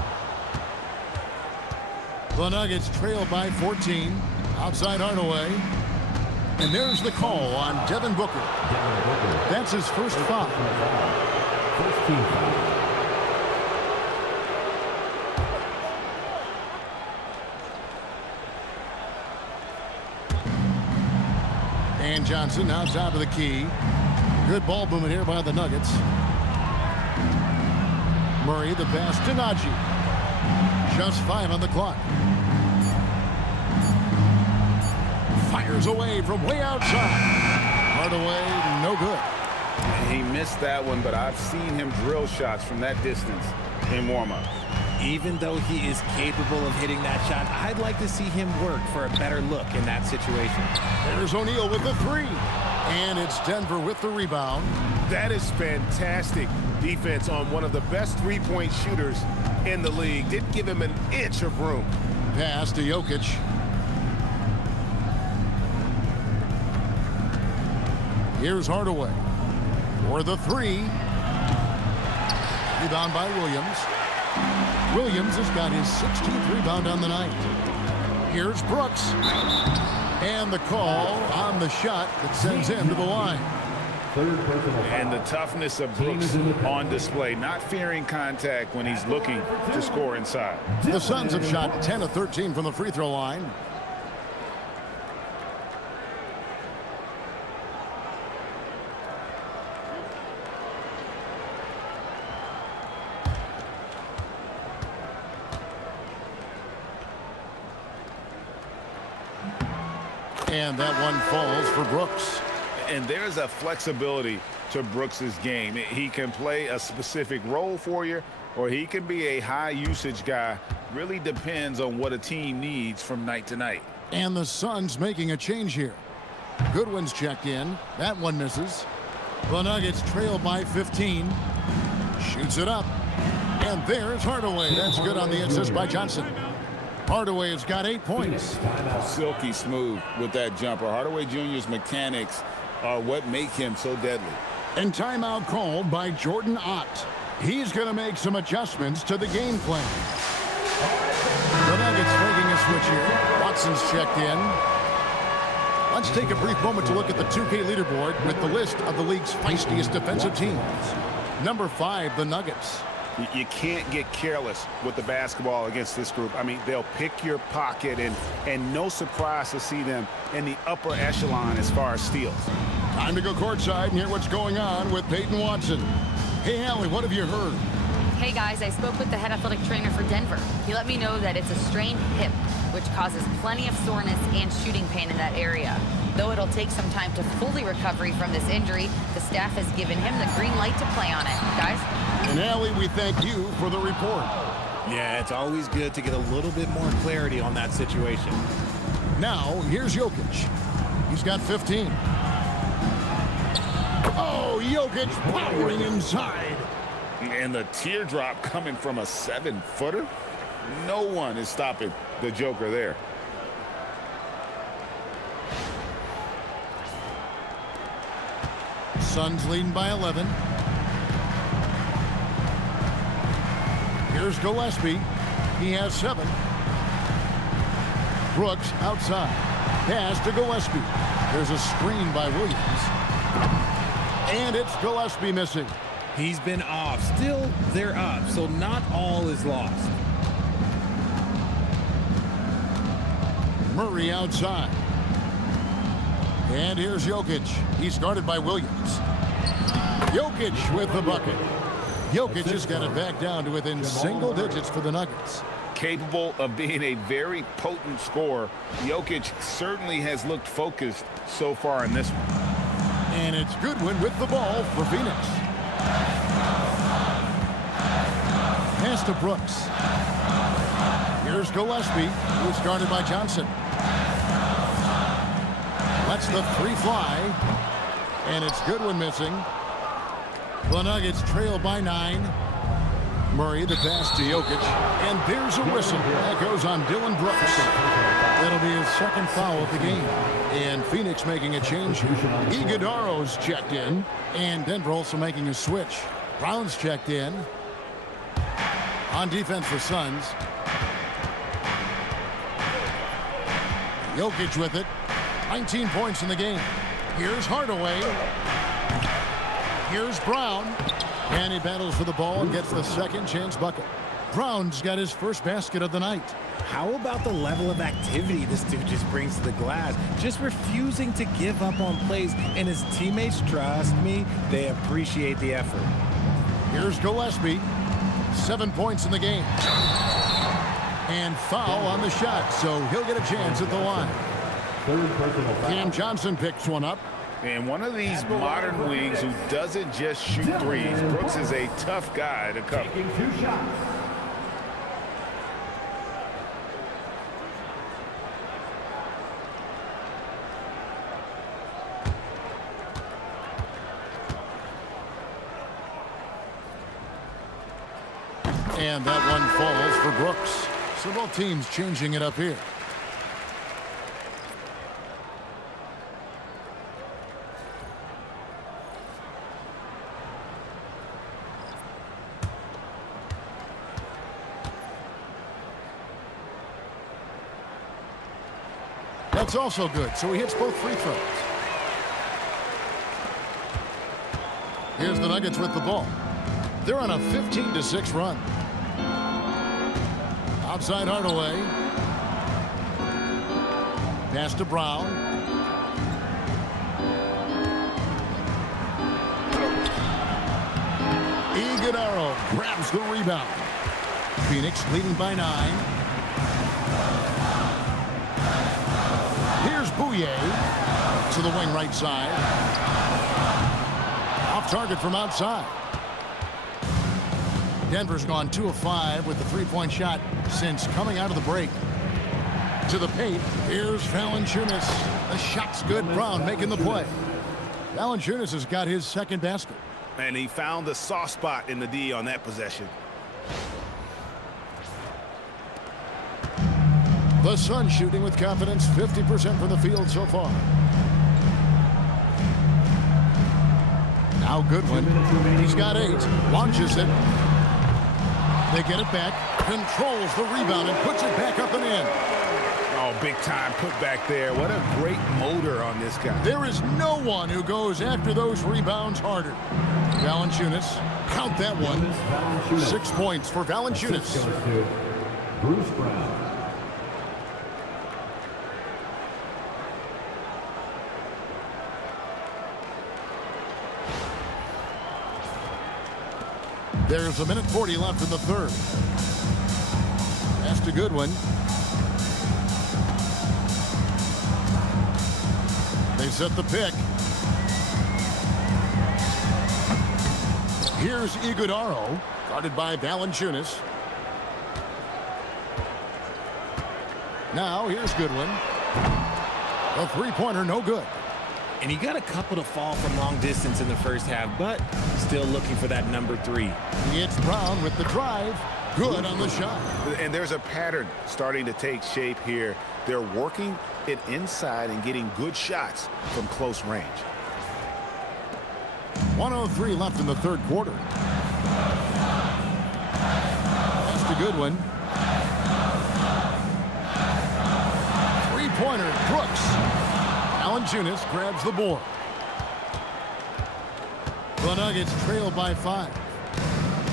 The Nuggets trail by 14. Outside Hardaway. And there's the call on Devin Booker. That's his first foul. First team foul. And Johnson now top of the key. Good ball movement here by the Nuggets. Murray, the pass to Najee. Just 5 on the clock. Fires away from way outside. Hardaway, no good. He missed that one, but I've seen him drill shots from that distance in warm-up. Even though he is capable of hitting that shot, I'd like to see him work for a better look in that situation. There's O'Neal with the 3. And it's Denver with the rebound. That is fantastic defense on one of the best three-point shooters in the league. Didn't give him an inch of room. Pass to Jokic. Here's Hardaway for the 3. Rebound by Williams. Williams has got his 16th rebound on the night. Here's Brooks. And the call on the shot that sends him to the line. And the toughness of Brooks on display, not fearing contact when he's looking to score inside. The Suns have shot 10 of 13 from the free throw line. And that one falls for Brooks. And there's a flexibility to Brooks's game. He can play a specific role for you, or he can be a high usage guy. Really depends on what a team needs from night to night. And the Suns making a change here. Goodwin's checked in. That one misses. The Nuggets trail by 15. Shoots it up. And there's Hardaway. That's good on the assist by Johnson. Hardaway has got 8 points. Silky smooth with that jumper. Hardaway Jr.'s mechanics are what make him so deadly. And timeout called by Jordan Ott. He's going to make some adjustments to the game plan. The Nuggets making a switch here. Watson's checked in. Let's take a brief moment to look at the 2K leaderboard with the list of the league's feistiest defensive teams. Number 5, the Nuggets. You can't get careless with the basketball against this group. I mean, they'll pick your pocket, and no surprise to see them in the upper echelon as far as steals. Time to go courtside and hear what's going on with Peyton Watson. Hey, Allie, what have you heard? Hey guys, I spoke with the head athletic trainer for Denver. He let me know that it's a strained hip, which causes plenty of soreness and shooting pain in that area. Though it'll take some time to fully recover from this injury, the staff has given him the green light to play on it. Guys? And Allie, we thank you for the report. Yeah, it's always good to get a little bit more clarity on that situation. Now, here's Jokic. He's got 15. Oh, Jokic powering inside. And the teardrop coming from a 7-footer. No one is stopping the Joker there. Suns leading by 11. Here's Gillespie. He has 7. Brooks outside. Pass to Gillespie. There's a screen by Williams. And it's Gillespie missing. He's been off. Still, they're up, so not all is lost. Murray outside. And here's Jokic. He's guarded by Williams. Jokic with the bucket. Jokic has got it back down to within single digits for the Nuggets. Capable of being a very potent scorer, Jokic certainly has looked focused so far in this one. And it's Goodwin with the ball for Phoenix. Pass to Brooks. Here's Gillespie, who's guarded by Johnson. Lets the 3 fly. And it's Goodwin missing. The Nuggets trail by 9. Murray, the pass to Jokic. And there's a whistle. That goes on Dylan Brooks. That'll be his second foul of the game. And Phoenix making a change. Iguodaro's checked in. And Denver also making a switch. Brown's checked in. On defense for Suns. Jokic with it. 19 points in the game. Here's Hardaway. Here's Brown. And he battles for the ball and gets the second chance bucket. Brown's got his first basket of the night. How about the level of activity this dude just brings to the glass? Just refusing to give up on plays, and his teammates, trust me, they appreciate the effort. Here's Gillespie. 7 points in the game. And foul on the shot, so he'll get a chance at the line. Cam Johnson picks one up. And one of these modern leagues who doesn't just shoot threes. Brooks is a tough guy to cover. Taking 2 shots. And that one falls for Brooks. So both teams changing it up here. That's also good, so he hits both free throws. Here's the Nuggets with the ball. They're on a 15-6 run. Outside Hardaway. Pass to Brown. Iguodaro grabs the rebound. Phoenix leading by 9. Here's Bouye to the wing right side. Off target from outside. Denver's gone 2 of 5 with the 3-point shot since coming out of the break. To the paint, here's Valanciunas. The shot's good. Brown making the play. Valanciunas has got his second basket. And he found the soft spot in the D on that possession. The Suns shooting with confidence, 50% from the field so far. Now Goodwin. He's got 8. Launches it. They get it back. Controls the rebound and puts it back up and in. Oh, big time put back there. What a great motor on this guy. There is no one who goes after those rebounds harder. Valanciunas. Count that one. 6 points for Valanciunas. Bruce Brown. There's a minute 40 left in the third. That's a good one. They set the pick. Here's Iguodaro, guarded by Valanciunas. Now here's Goodwin. A three-pointer, no good. And he got a couple to fall from long distance in the first half, but still looking for that number 3. It's Brown with the drive. Good on the shot. And there's a pattern starting to take shape here. They're working it inside and getting good shots from close range. 1:03 left in the third quarter. That's a good one. Three-pointer, Brooks. Valanciunas grabs the board. The Nuggets trail by 5.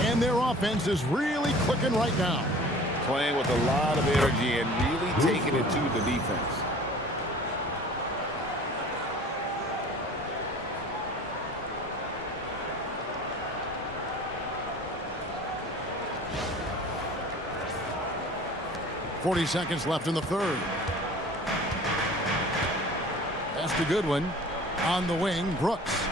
And their offense is really clicking right now. Playing with a lot of energy and really taking it to the defense. .40 seconds left in the third. That's a good one. On the wing, Brooks.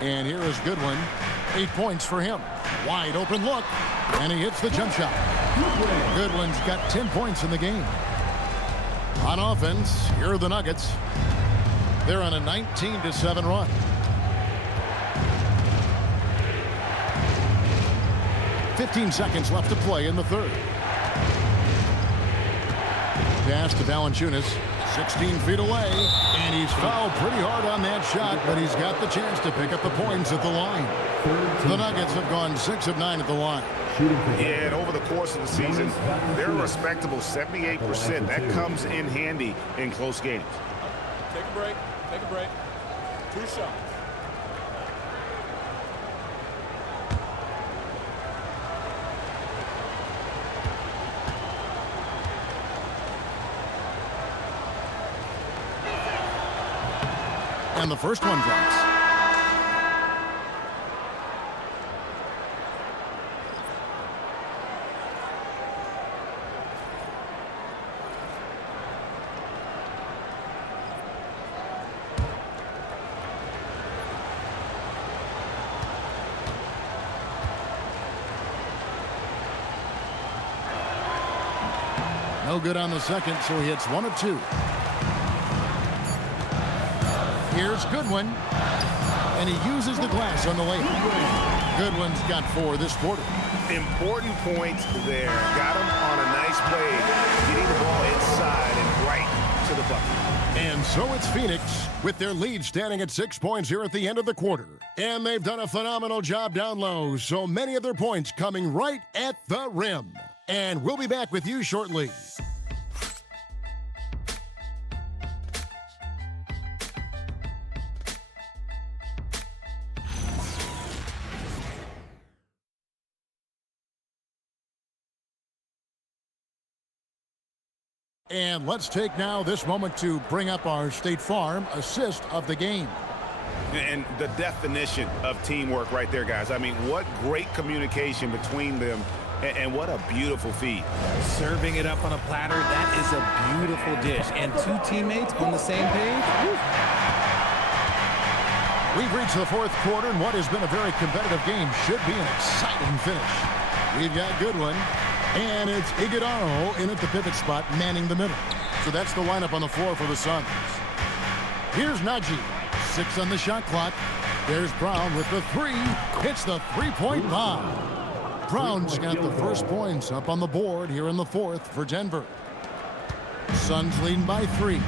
And here is Goodwin. 8 points for him. Wide open look. And he hits the jump shot. Goodwin's got 10 points in the game. On offense, here are the Nuggets. They're on a 19-7 run. .15 seconds left to play in the third. Pass to Valanciunas. 16 feet away, and he's fouled pretty hard on that shot, but he's got the chance to pick up the points at the line. The Nuggets have gone 6 of 9 at the line. Yeah, and over the course of the season, they're a respectable 78%. That comes in handy in close games. Take a break. Take a break. 2 shots. And the first one drops. No good on the second, so he hits 1 of 2. Here's Goodwin, and he uses the glass on the way. Goodwin's got 4 this quarter. Important points there. Got him on a nice play, getting the ball inside and right to the bucket. And so it's Phoenix with their lead standing at 6 points here at the end of the quarter. And they've done a phenomenal job down low, so many of their points coming right at the rim. And we'll be back with you shortly. And let's take now this moment to bring up our State Farm assist of the game. And the definition of teamwork right there, guys. I mean, what great communication between them, and what a beautiful feed. Serving it up on a platter, that is a beautiful dish. And 2 teammates on the same page. Woo. We've reached the fourth quarter, and what has been a very competitive game should be an exciting finish. We've got Goodwin. And it's Iguodaro in at the pivot spot, manning the middle. So that's the lineup on the floor for the Suns. Here's Najee. 6 on the shot clock. There's Brown with the 3. Hits the three-point bomb. Brown's got the first points up on the board here in the fourth for Denver. Suns leading by 3.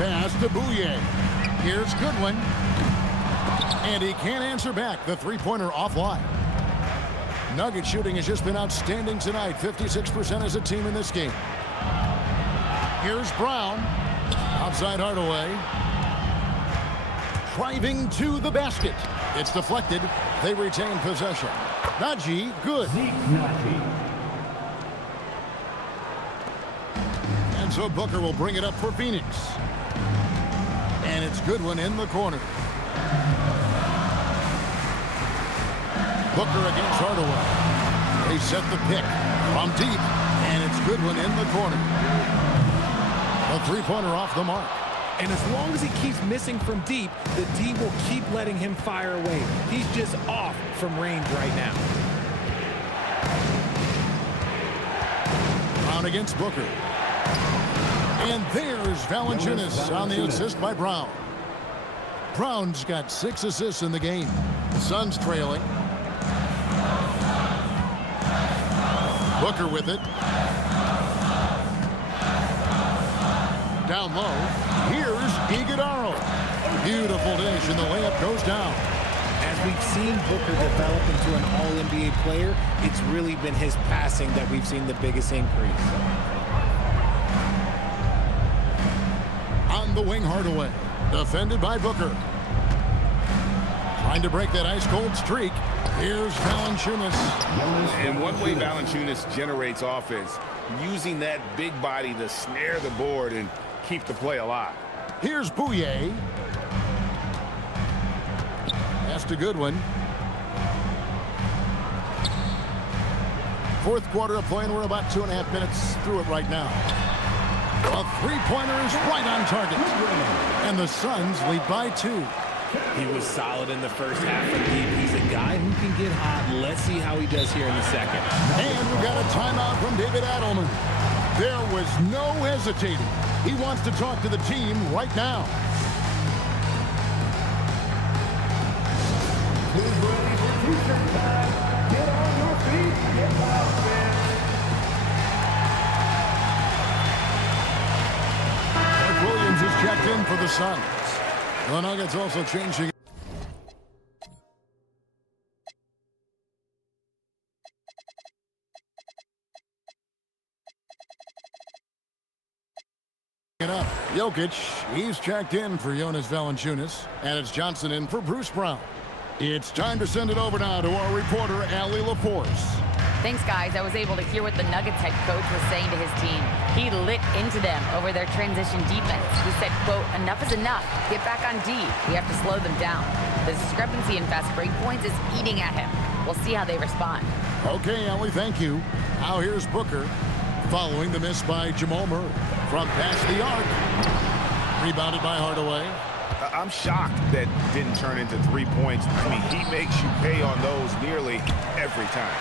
Pass to Bouye. Here's Goodwin. And he can't answer back. The three-pointer offline. Nugget shooting has just been outstanding tonight. 56% as a team in this game. Here's Brown. Outside Hardaway. Driving to the basket. It's deflected. They retain possession. Najee, good. And so Booker will bring it up for Phoenix. And And it's Goodwin in the corner. Booker against Hardaway. They set the pick from deep, and it's Goodwin in the corner. A three-pointer off the mark. And as long as he keeps missing from deep, the D will keep letting him fire away. He's just off from range right now. Brown against Booker. And there's Valanciunas on the assist by Brown. Brown's got 6 assists in the game. The Suns trailing. Booker with it. Down low. Here's Iguodala. Beautiful dish, and the layup goes down. As we've seen Booker develop into an all-NBA player, it's really been his passing that we've seen the biggest increase. On the wing, Hardaway. Defended by Booker. Trying to break that ice-cold streak. Here's Valanciunas. And one way Valanciunas generates offense, using that big body to snare the board and keep the play alive. Here's Bouye. Pass to Goodwin. Fourth quarter of play, and we're about 2.5 minutes through it right now. A three-pointer is right on target. And the Suns lead by 2. He was solid in the first half from deep. He's a guy who can get hot. Let's see how he does here in the second. And we've got a timeout from David Adelman. There was no hesitating. He wants to talk to the team right now. Who's ready for t-shirt time? Get on your feet. Get loud, fans. Mark Williams is checked in for the Suns. The Nuggets also changing. Up. Jokic, he's checked in for Jonas Valanciunas, and it's Johnson in for Bruce Brown. It's time to send it over now to our reporter, Allie LaForce. Thanks, guys. I was able to hear what the Nuggets head coach was saying to his team. He lit into them over their transition defense. He said, quote, "Enough is enough. Get back on D. We have to slow them down. The discrepancy in fast break points is eating at him. We'll see how they respond." Okay, Allie, thank you. Now here's Booker, following the miss by Jamal Murray. From past the arc. Rebounded by Hardaway. I'm shocked that didn't turn into 3 points. I mean, he makes you pay on those nearly every time.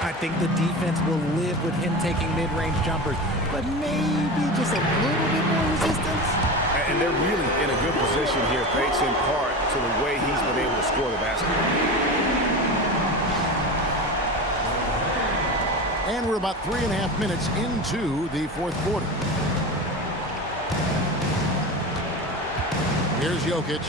I think the defense will live with him taking mid-range jumpers, but maybe just a little bit more resistance. And they're really in a good position here, thanks in part to the way he's been able to score the basketball. And we're about 3.5 minutes into the fourth quarter. Here's Jokic.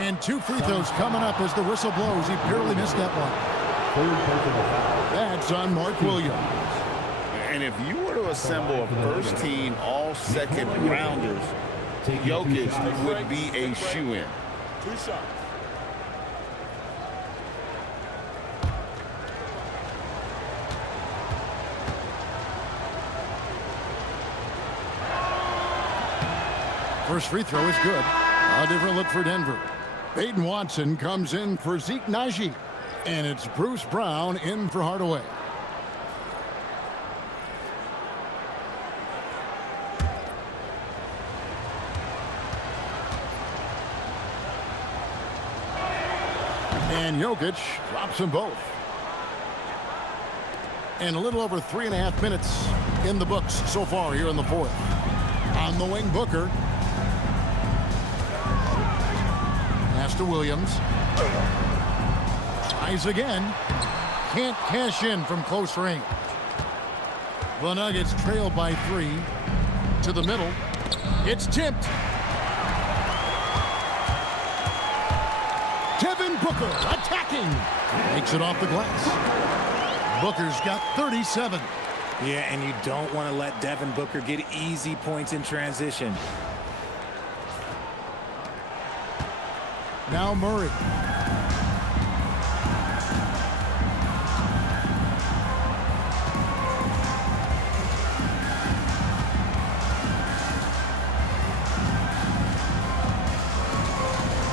And 2 free throws coming up as the whistle blows. He barely missed that one. That's on Mark Williams. And if you were to assemble a first-team all-second-rounders, Jokic would be a shoo-in. 2 shots. First free throw is good. A different look for Denver. Peyton Watson comes in for Zeke Naji. And it's Bruce Brown in for Hardaway. And Jokic drops them both. And a little over 3.5 minutes in the books so far here in the fourth. On the wing, Booker. Pass to Williams. Tries again. Can't cash in from close range. The Nuggets trail by 3. To the middle. It's tipped. Devin Booker attacking. Makes it off the glass. Booker's got 37. Yeah, and you don't want to let Devin Booker get easy points in transition. Now Murray.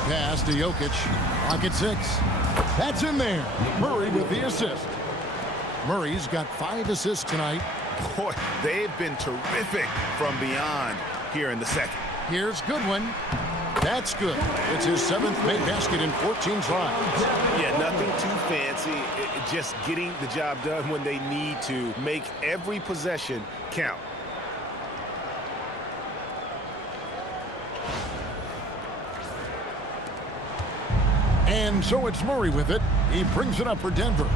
Pass to Jokic. Pocket 6. That's in there. Murray with the assist. Murray's got 5 assists tonight. Boy, they've been terrific from beyond here in the second. Here's Goodwin. That's good. It's his 7th made basket in 14 tries. Yeah, nothing too fancy. Just getting the job done when they need to. Make every possession count. And so it's Murray with it. He brings it up for Denver.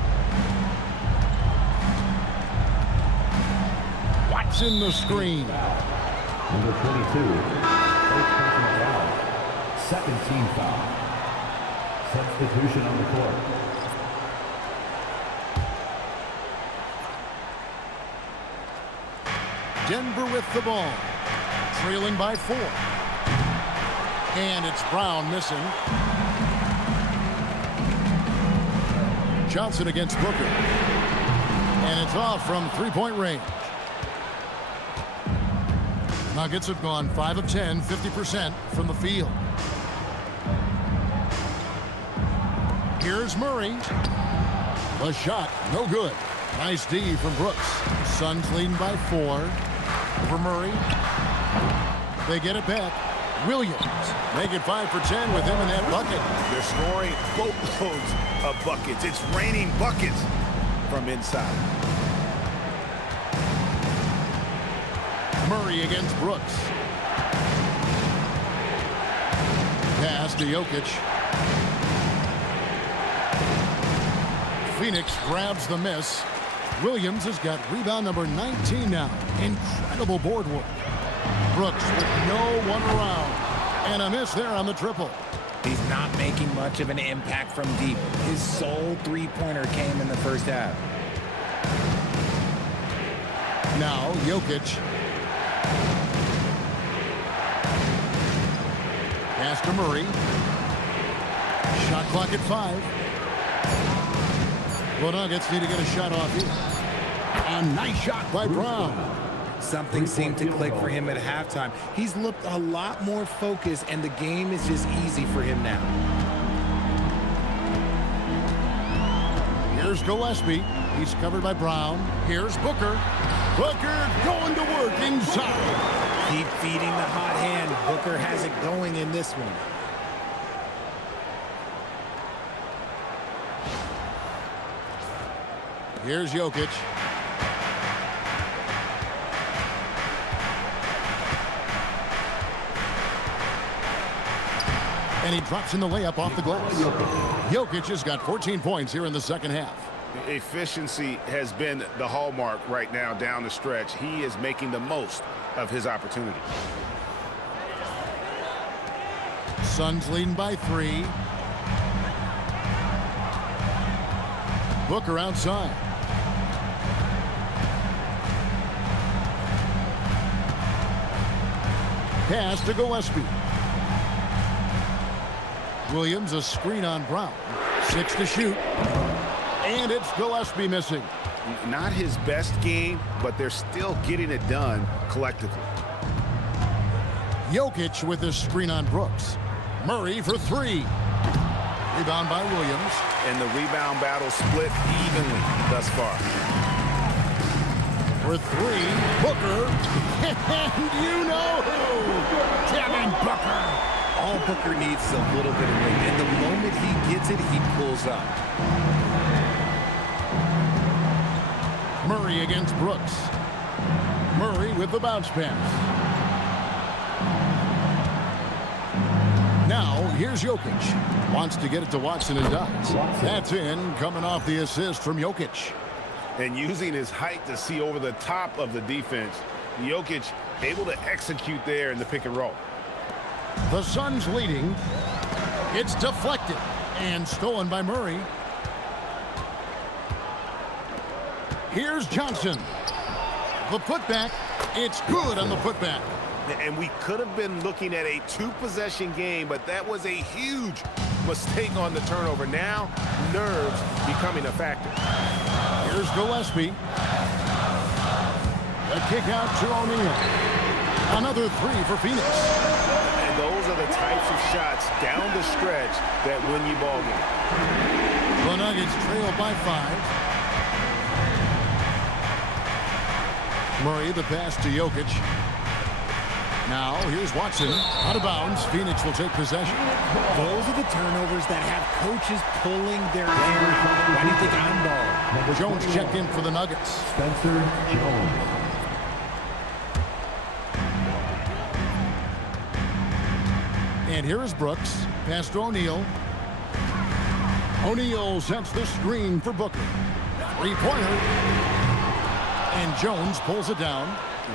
Watson the screen. Number 22, first personal foul. Second team foul. Substitution on the court. Denver with the ball. Trailing by 4. And it's Brown missing. Johnson against Booker. And it's off from three-point range. Nuggets have gone 5 of 10, 50% from the field. Here's Murray. The shot, no good. Nice D from Brooks. Suns leading by 4. Over Murray. They get it back. Williams make it 5 for 10 with him in that bucket. They're scoring boatloads of buckets. It's raining buckets from inside. Murray against Brooks. Pass to Jokic. Phoenix grabs the miss. Williams has got rebound number 19 now. Incredible board work. Brooks with no one around. And a miss there on the triple. He's not making much of an impact from deep. His sole three-pointer came in the first half. Now Jokic. Pass to Murray. Shot clock at 5. Well, Nuggets need to get a shot off here. A nice shot by Brown. Something seemed to click for him at halftime. He's looked a lot more focused, and the game is just easy for him now. Here's Gillespie. He's covered by Brown. Here's Booker. Booker going to work inside. Keep feeding the hot hand. Booker has it going in this one. Here's Jokic. And he drops in the layup off the glass. Jokic has got 14 points here in the second half. Efficiency has been the hallmark right now down the stretch. He is making the most of his opportunity. Suns leading by 3. Booker outside. Pass to Gillespie. Williams, a screen on Brown. 6 to shoot. And it's Gillespie missing. Not his best game, but they're still getting it done collectively. Jokic with a screen on Brooks. Murray for 3. Rebound by Williams. And the rebound battle split evenly thus far. For 3, Booker. And you know who? Devin Booker. All Booker needs is a little bit of weight, and the moment he gets it, he pulls up. Murray against Brooks. Murray with the bounce pass. Now, here's Jokic. Wants to get it to Watson and does. That's in, coming off the assist from Jokic. And using his height to see over the top of the defense, Jokic able to execute there in the pick and roll. The Suns leading. It's deflected and stolen by Murray. Here's Johnson. The putback. It's good on the putback. And we could have been looking at a 2-possession game, but that was a huge mistake on the turnover. Now, nerves becoming a factor. Here's Gillespie. The kick out to O'Neal. Another 3 for Phoenix. And those are the types of shots down the stretch that win you ball games. The Nuggets trail by 5. Murray, the pass to Jokic. Now, here's Watson. Out of bounds. Phoenix will take possession. Those are the turnovers that have coaches pulling their hair out. Why do you think I'm ball? Jones checked in for the Nuggets. Spencer Jones. And here is Brooks. Pass to O'Neal. O'Neal sets the screen for Booker. Three-pointer. And Jones pulls it down.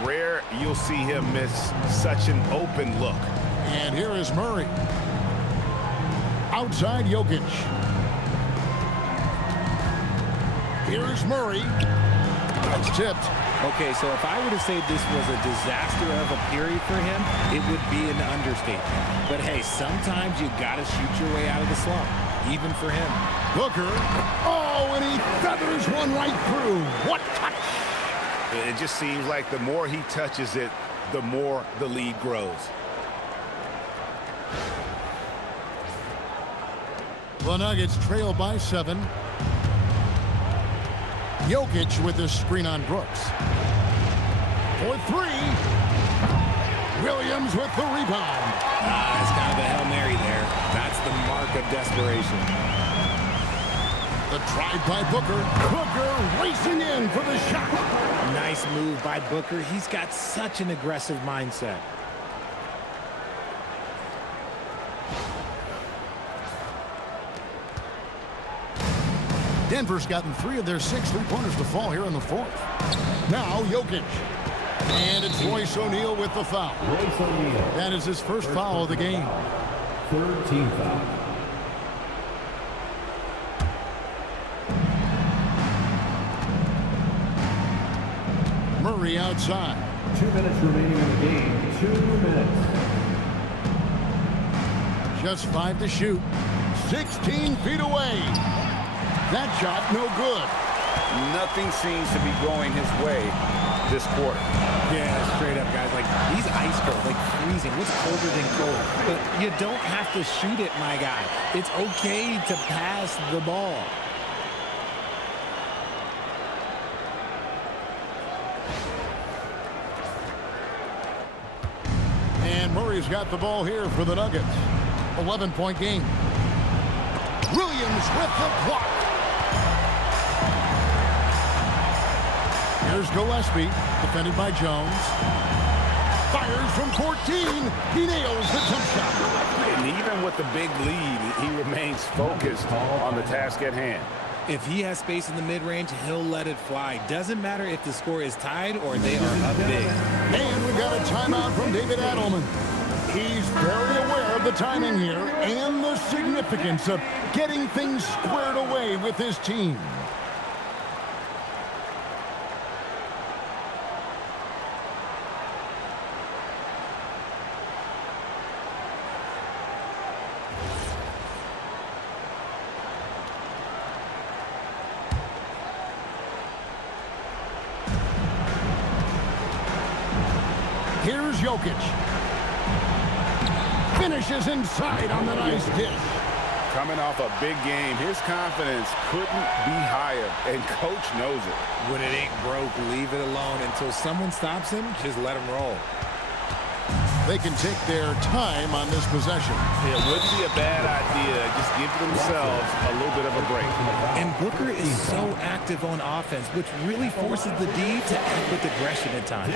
Rare you'll see him miss such an open look. And here is Murray. Outside Jokic. Here's Murray. That's tipped. Okay, so if I were to say this was a disaster of a period for him, it would be an understatement. But hey, sometimes you gotta shoot your way out of the slump, even for him. Booker. Oh, and he feathers one right through. What touch! It just seems like the more he touches it, the more the lead grows. The Nuggets trail by 7. Jokic with the screen on Brooks. For 3. Williams with the rebound. It's kind of a Hail Mary there. That's the mark of desperation. The drive by Booker. Booker racing in for the shot. Nice move by Booker. He's got such an aggressive mindset. Denver's gotten 3 of their 6 three-pointers to fall here in the 4th. Now Jokic. And it's Royce O'Neal with the foul. Royce O'Neal. That is his first foul of the game. Third team foul. Murray outside. 2 minutes remaining in the game. 2 minutes. Just 5 to shoot. 16 feet away. That shot no good. Nothing seems to be going his way this quarter. Yeah, straight up, guys. Like, he's ice cold, like freezing. What's colder than cold? But you don't have to shoot it, my guy. It's okay to pass the ball. And Murray's got the ball here for the Nuggets. 11-point game. Williams with the block. Here's Gillespie, defended by Jones. Fires from 14. He nails the jump shot. And even with the big lead, he remains focused on the task at hand. If he has space in the mid-range, he'll let it fly. Doesn't matter if the score is tied or they are up big. And we got a timeout from David Adelman. He's very aware of the timing here and the significance of getting things squared away with his team. Here's Jokic. Finishes inside on the nice dish. Coming off a big game, his confidence couldn't be higher, and coach knows it. When it ain't broke, leave it alone. Until someone stops him, just let him roll. They can take their time on this possession. It wouldn't be a bad idea. Just give themselves a little bit of a break. And Booker is so active on offense, which really forces the D to act with aggression at times.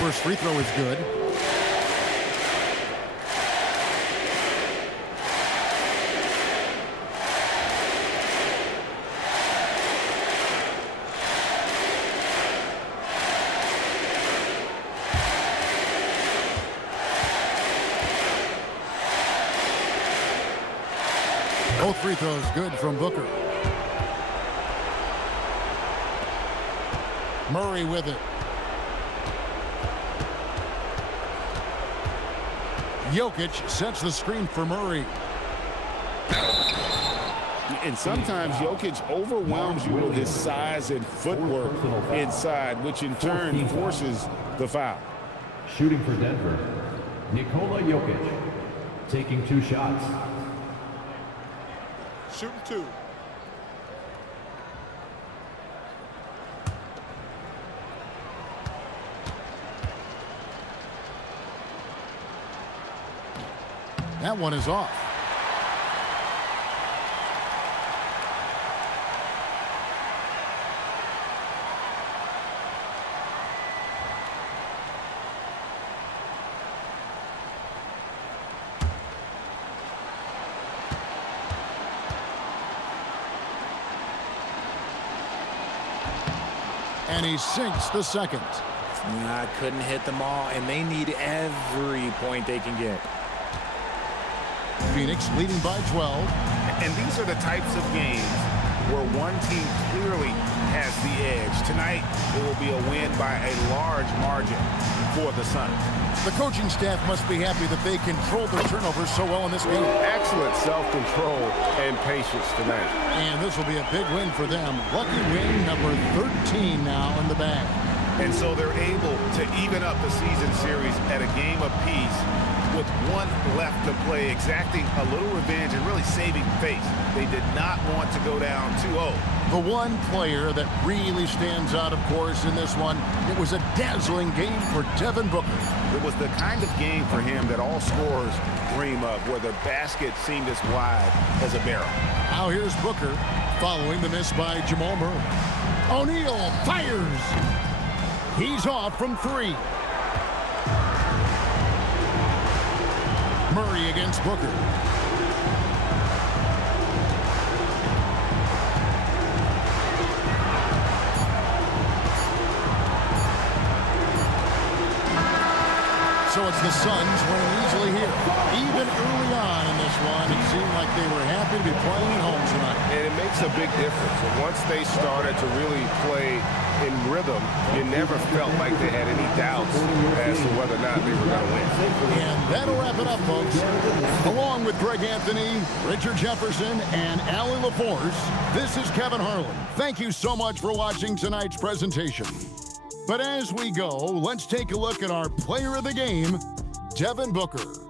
First free throw is good. Both free throws good from Booker. Murray with it. Jokic sets the screen for Murray. And sometimes Jokic overwhelms you with his size and footwork inside, which in turn forces the foul. Shooting for Denver, Nikola Jokic, taking 2 shots. Shooting 2. That one is off. And he sinks the second. Nah, couldn't hit them all, and they need every point they can get. Phoenix leading by 12. And these are the types of games where one team clearly has the edge. Tonight, it will be a win by a large margin for the Suns. The coaching staff must be happy that they controlled their turnovers so well in this game. Excellent self-control and patience tonight. And this will be a big win for them. Lucky win number 13 now in the bag. And so they're able to even up the season series at a game apiece with one left to play, exacting a little revenge and really saving face. They did not want to go down 2-0. The one player that really stands out, of course, in this one, it was a dazzling game for Devin Booker. It was the kind of game for him that all scorers dream of, where the basket seemed as wide as a barrel. Now here's Booker following the miss by Jamal Murray. O'Neal fires. He's off from 3. Murray against Booker. So it's the Suns winning easily here. Even early on in this one, it seemed like they were happy to be playing at home tonight. And it makes a big difference. And once they started to really play in rhythm, you never felt like they had any doubts as to whether or not they were going to win. And that'll wrap it up, folks. Along with Greg Anthony, Richard Jefferson, and Allie LaForce, this is Kevin Harlan. Thank you so much for watching tonight's presentation. But as we go, let's take a look at our player of the game, Devin Booker.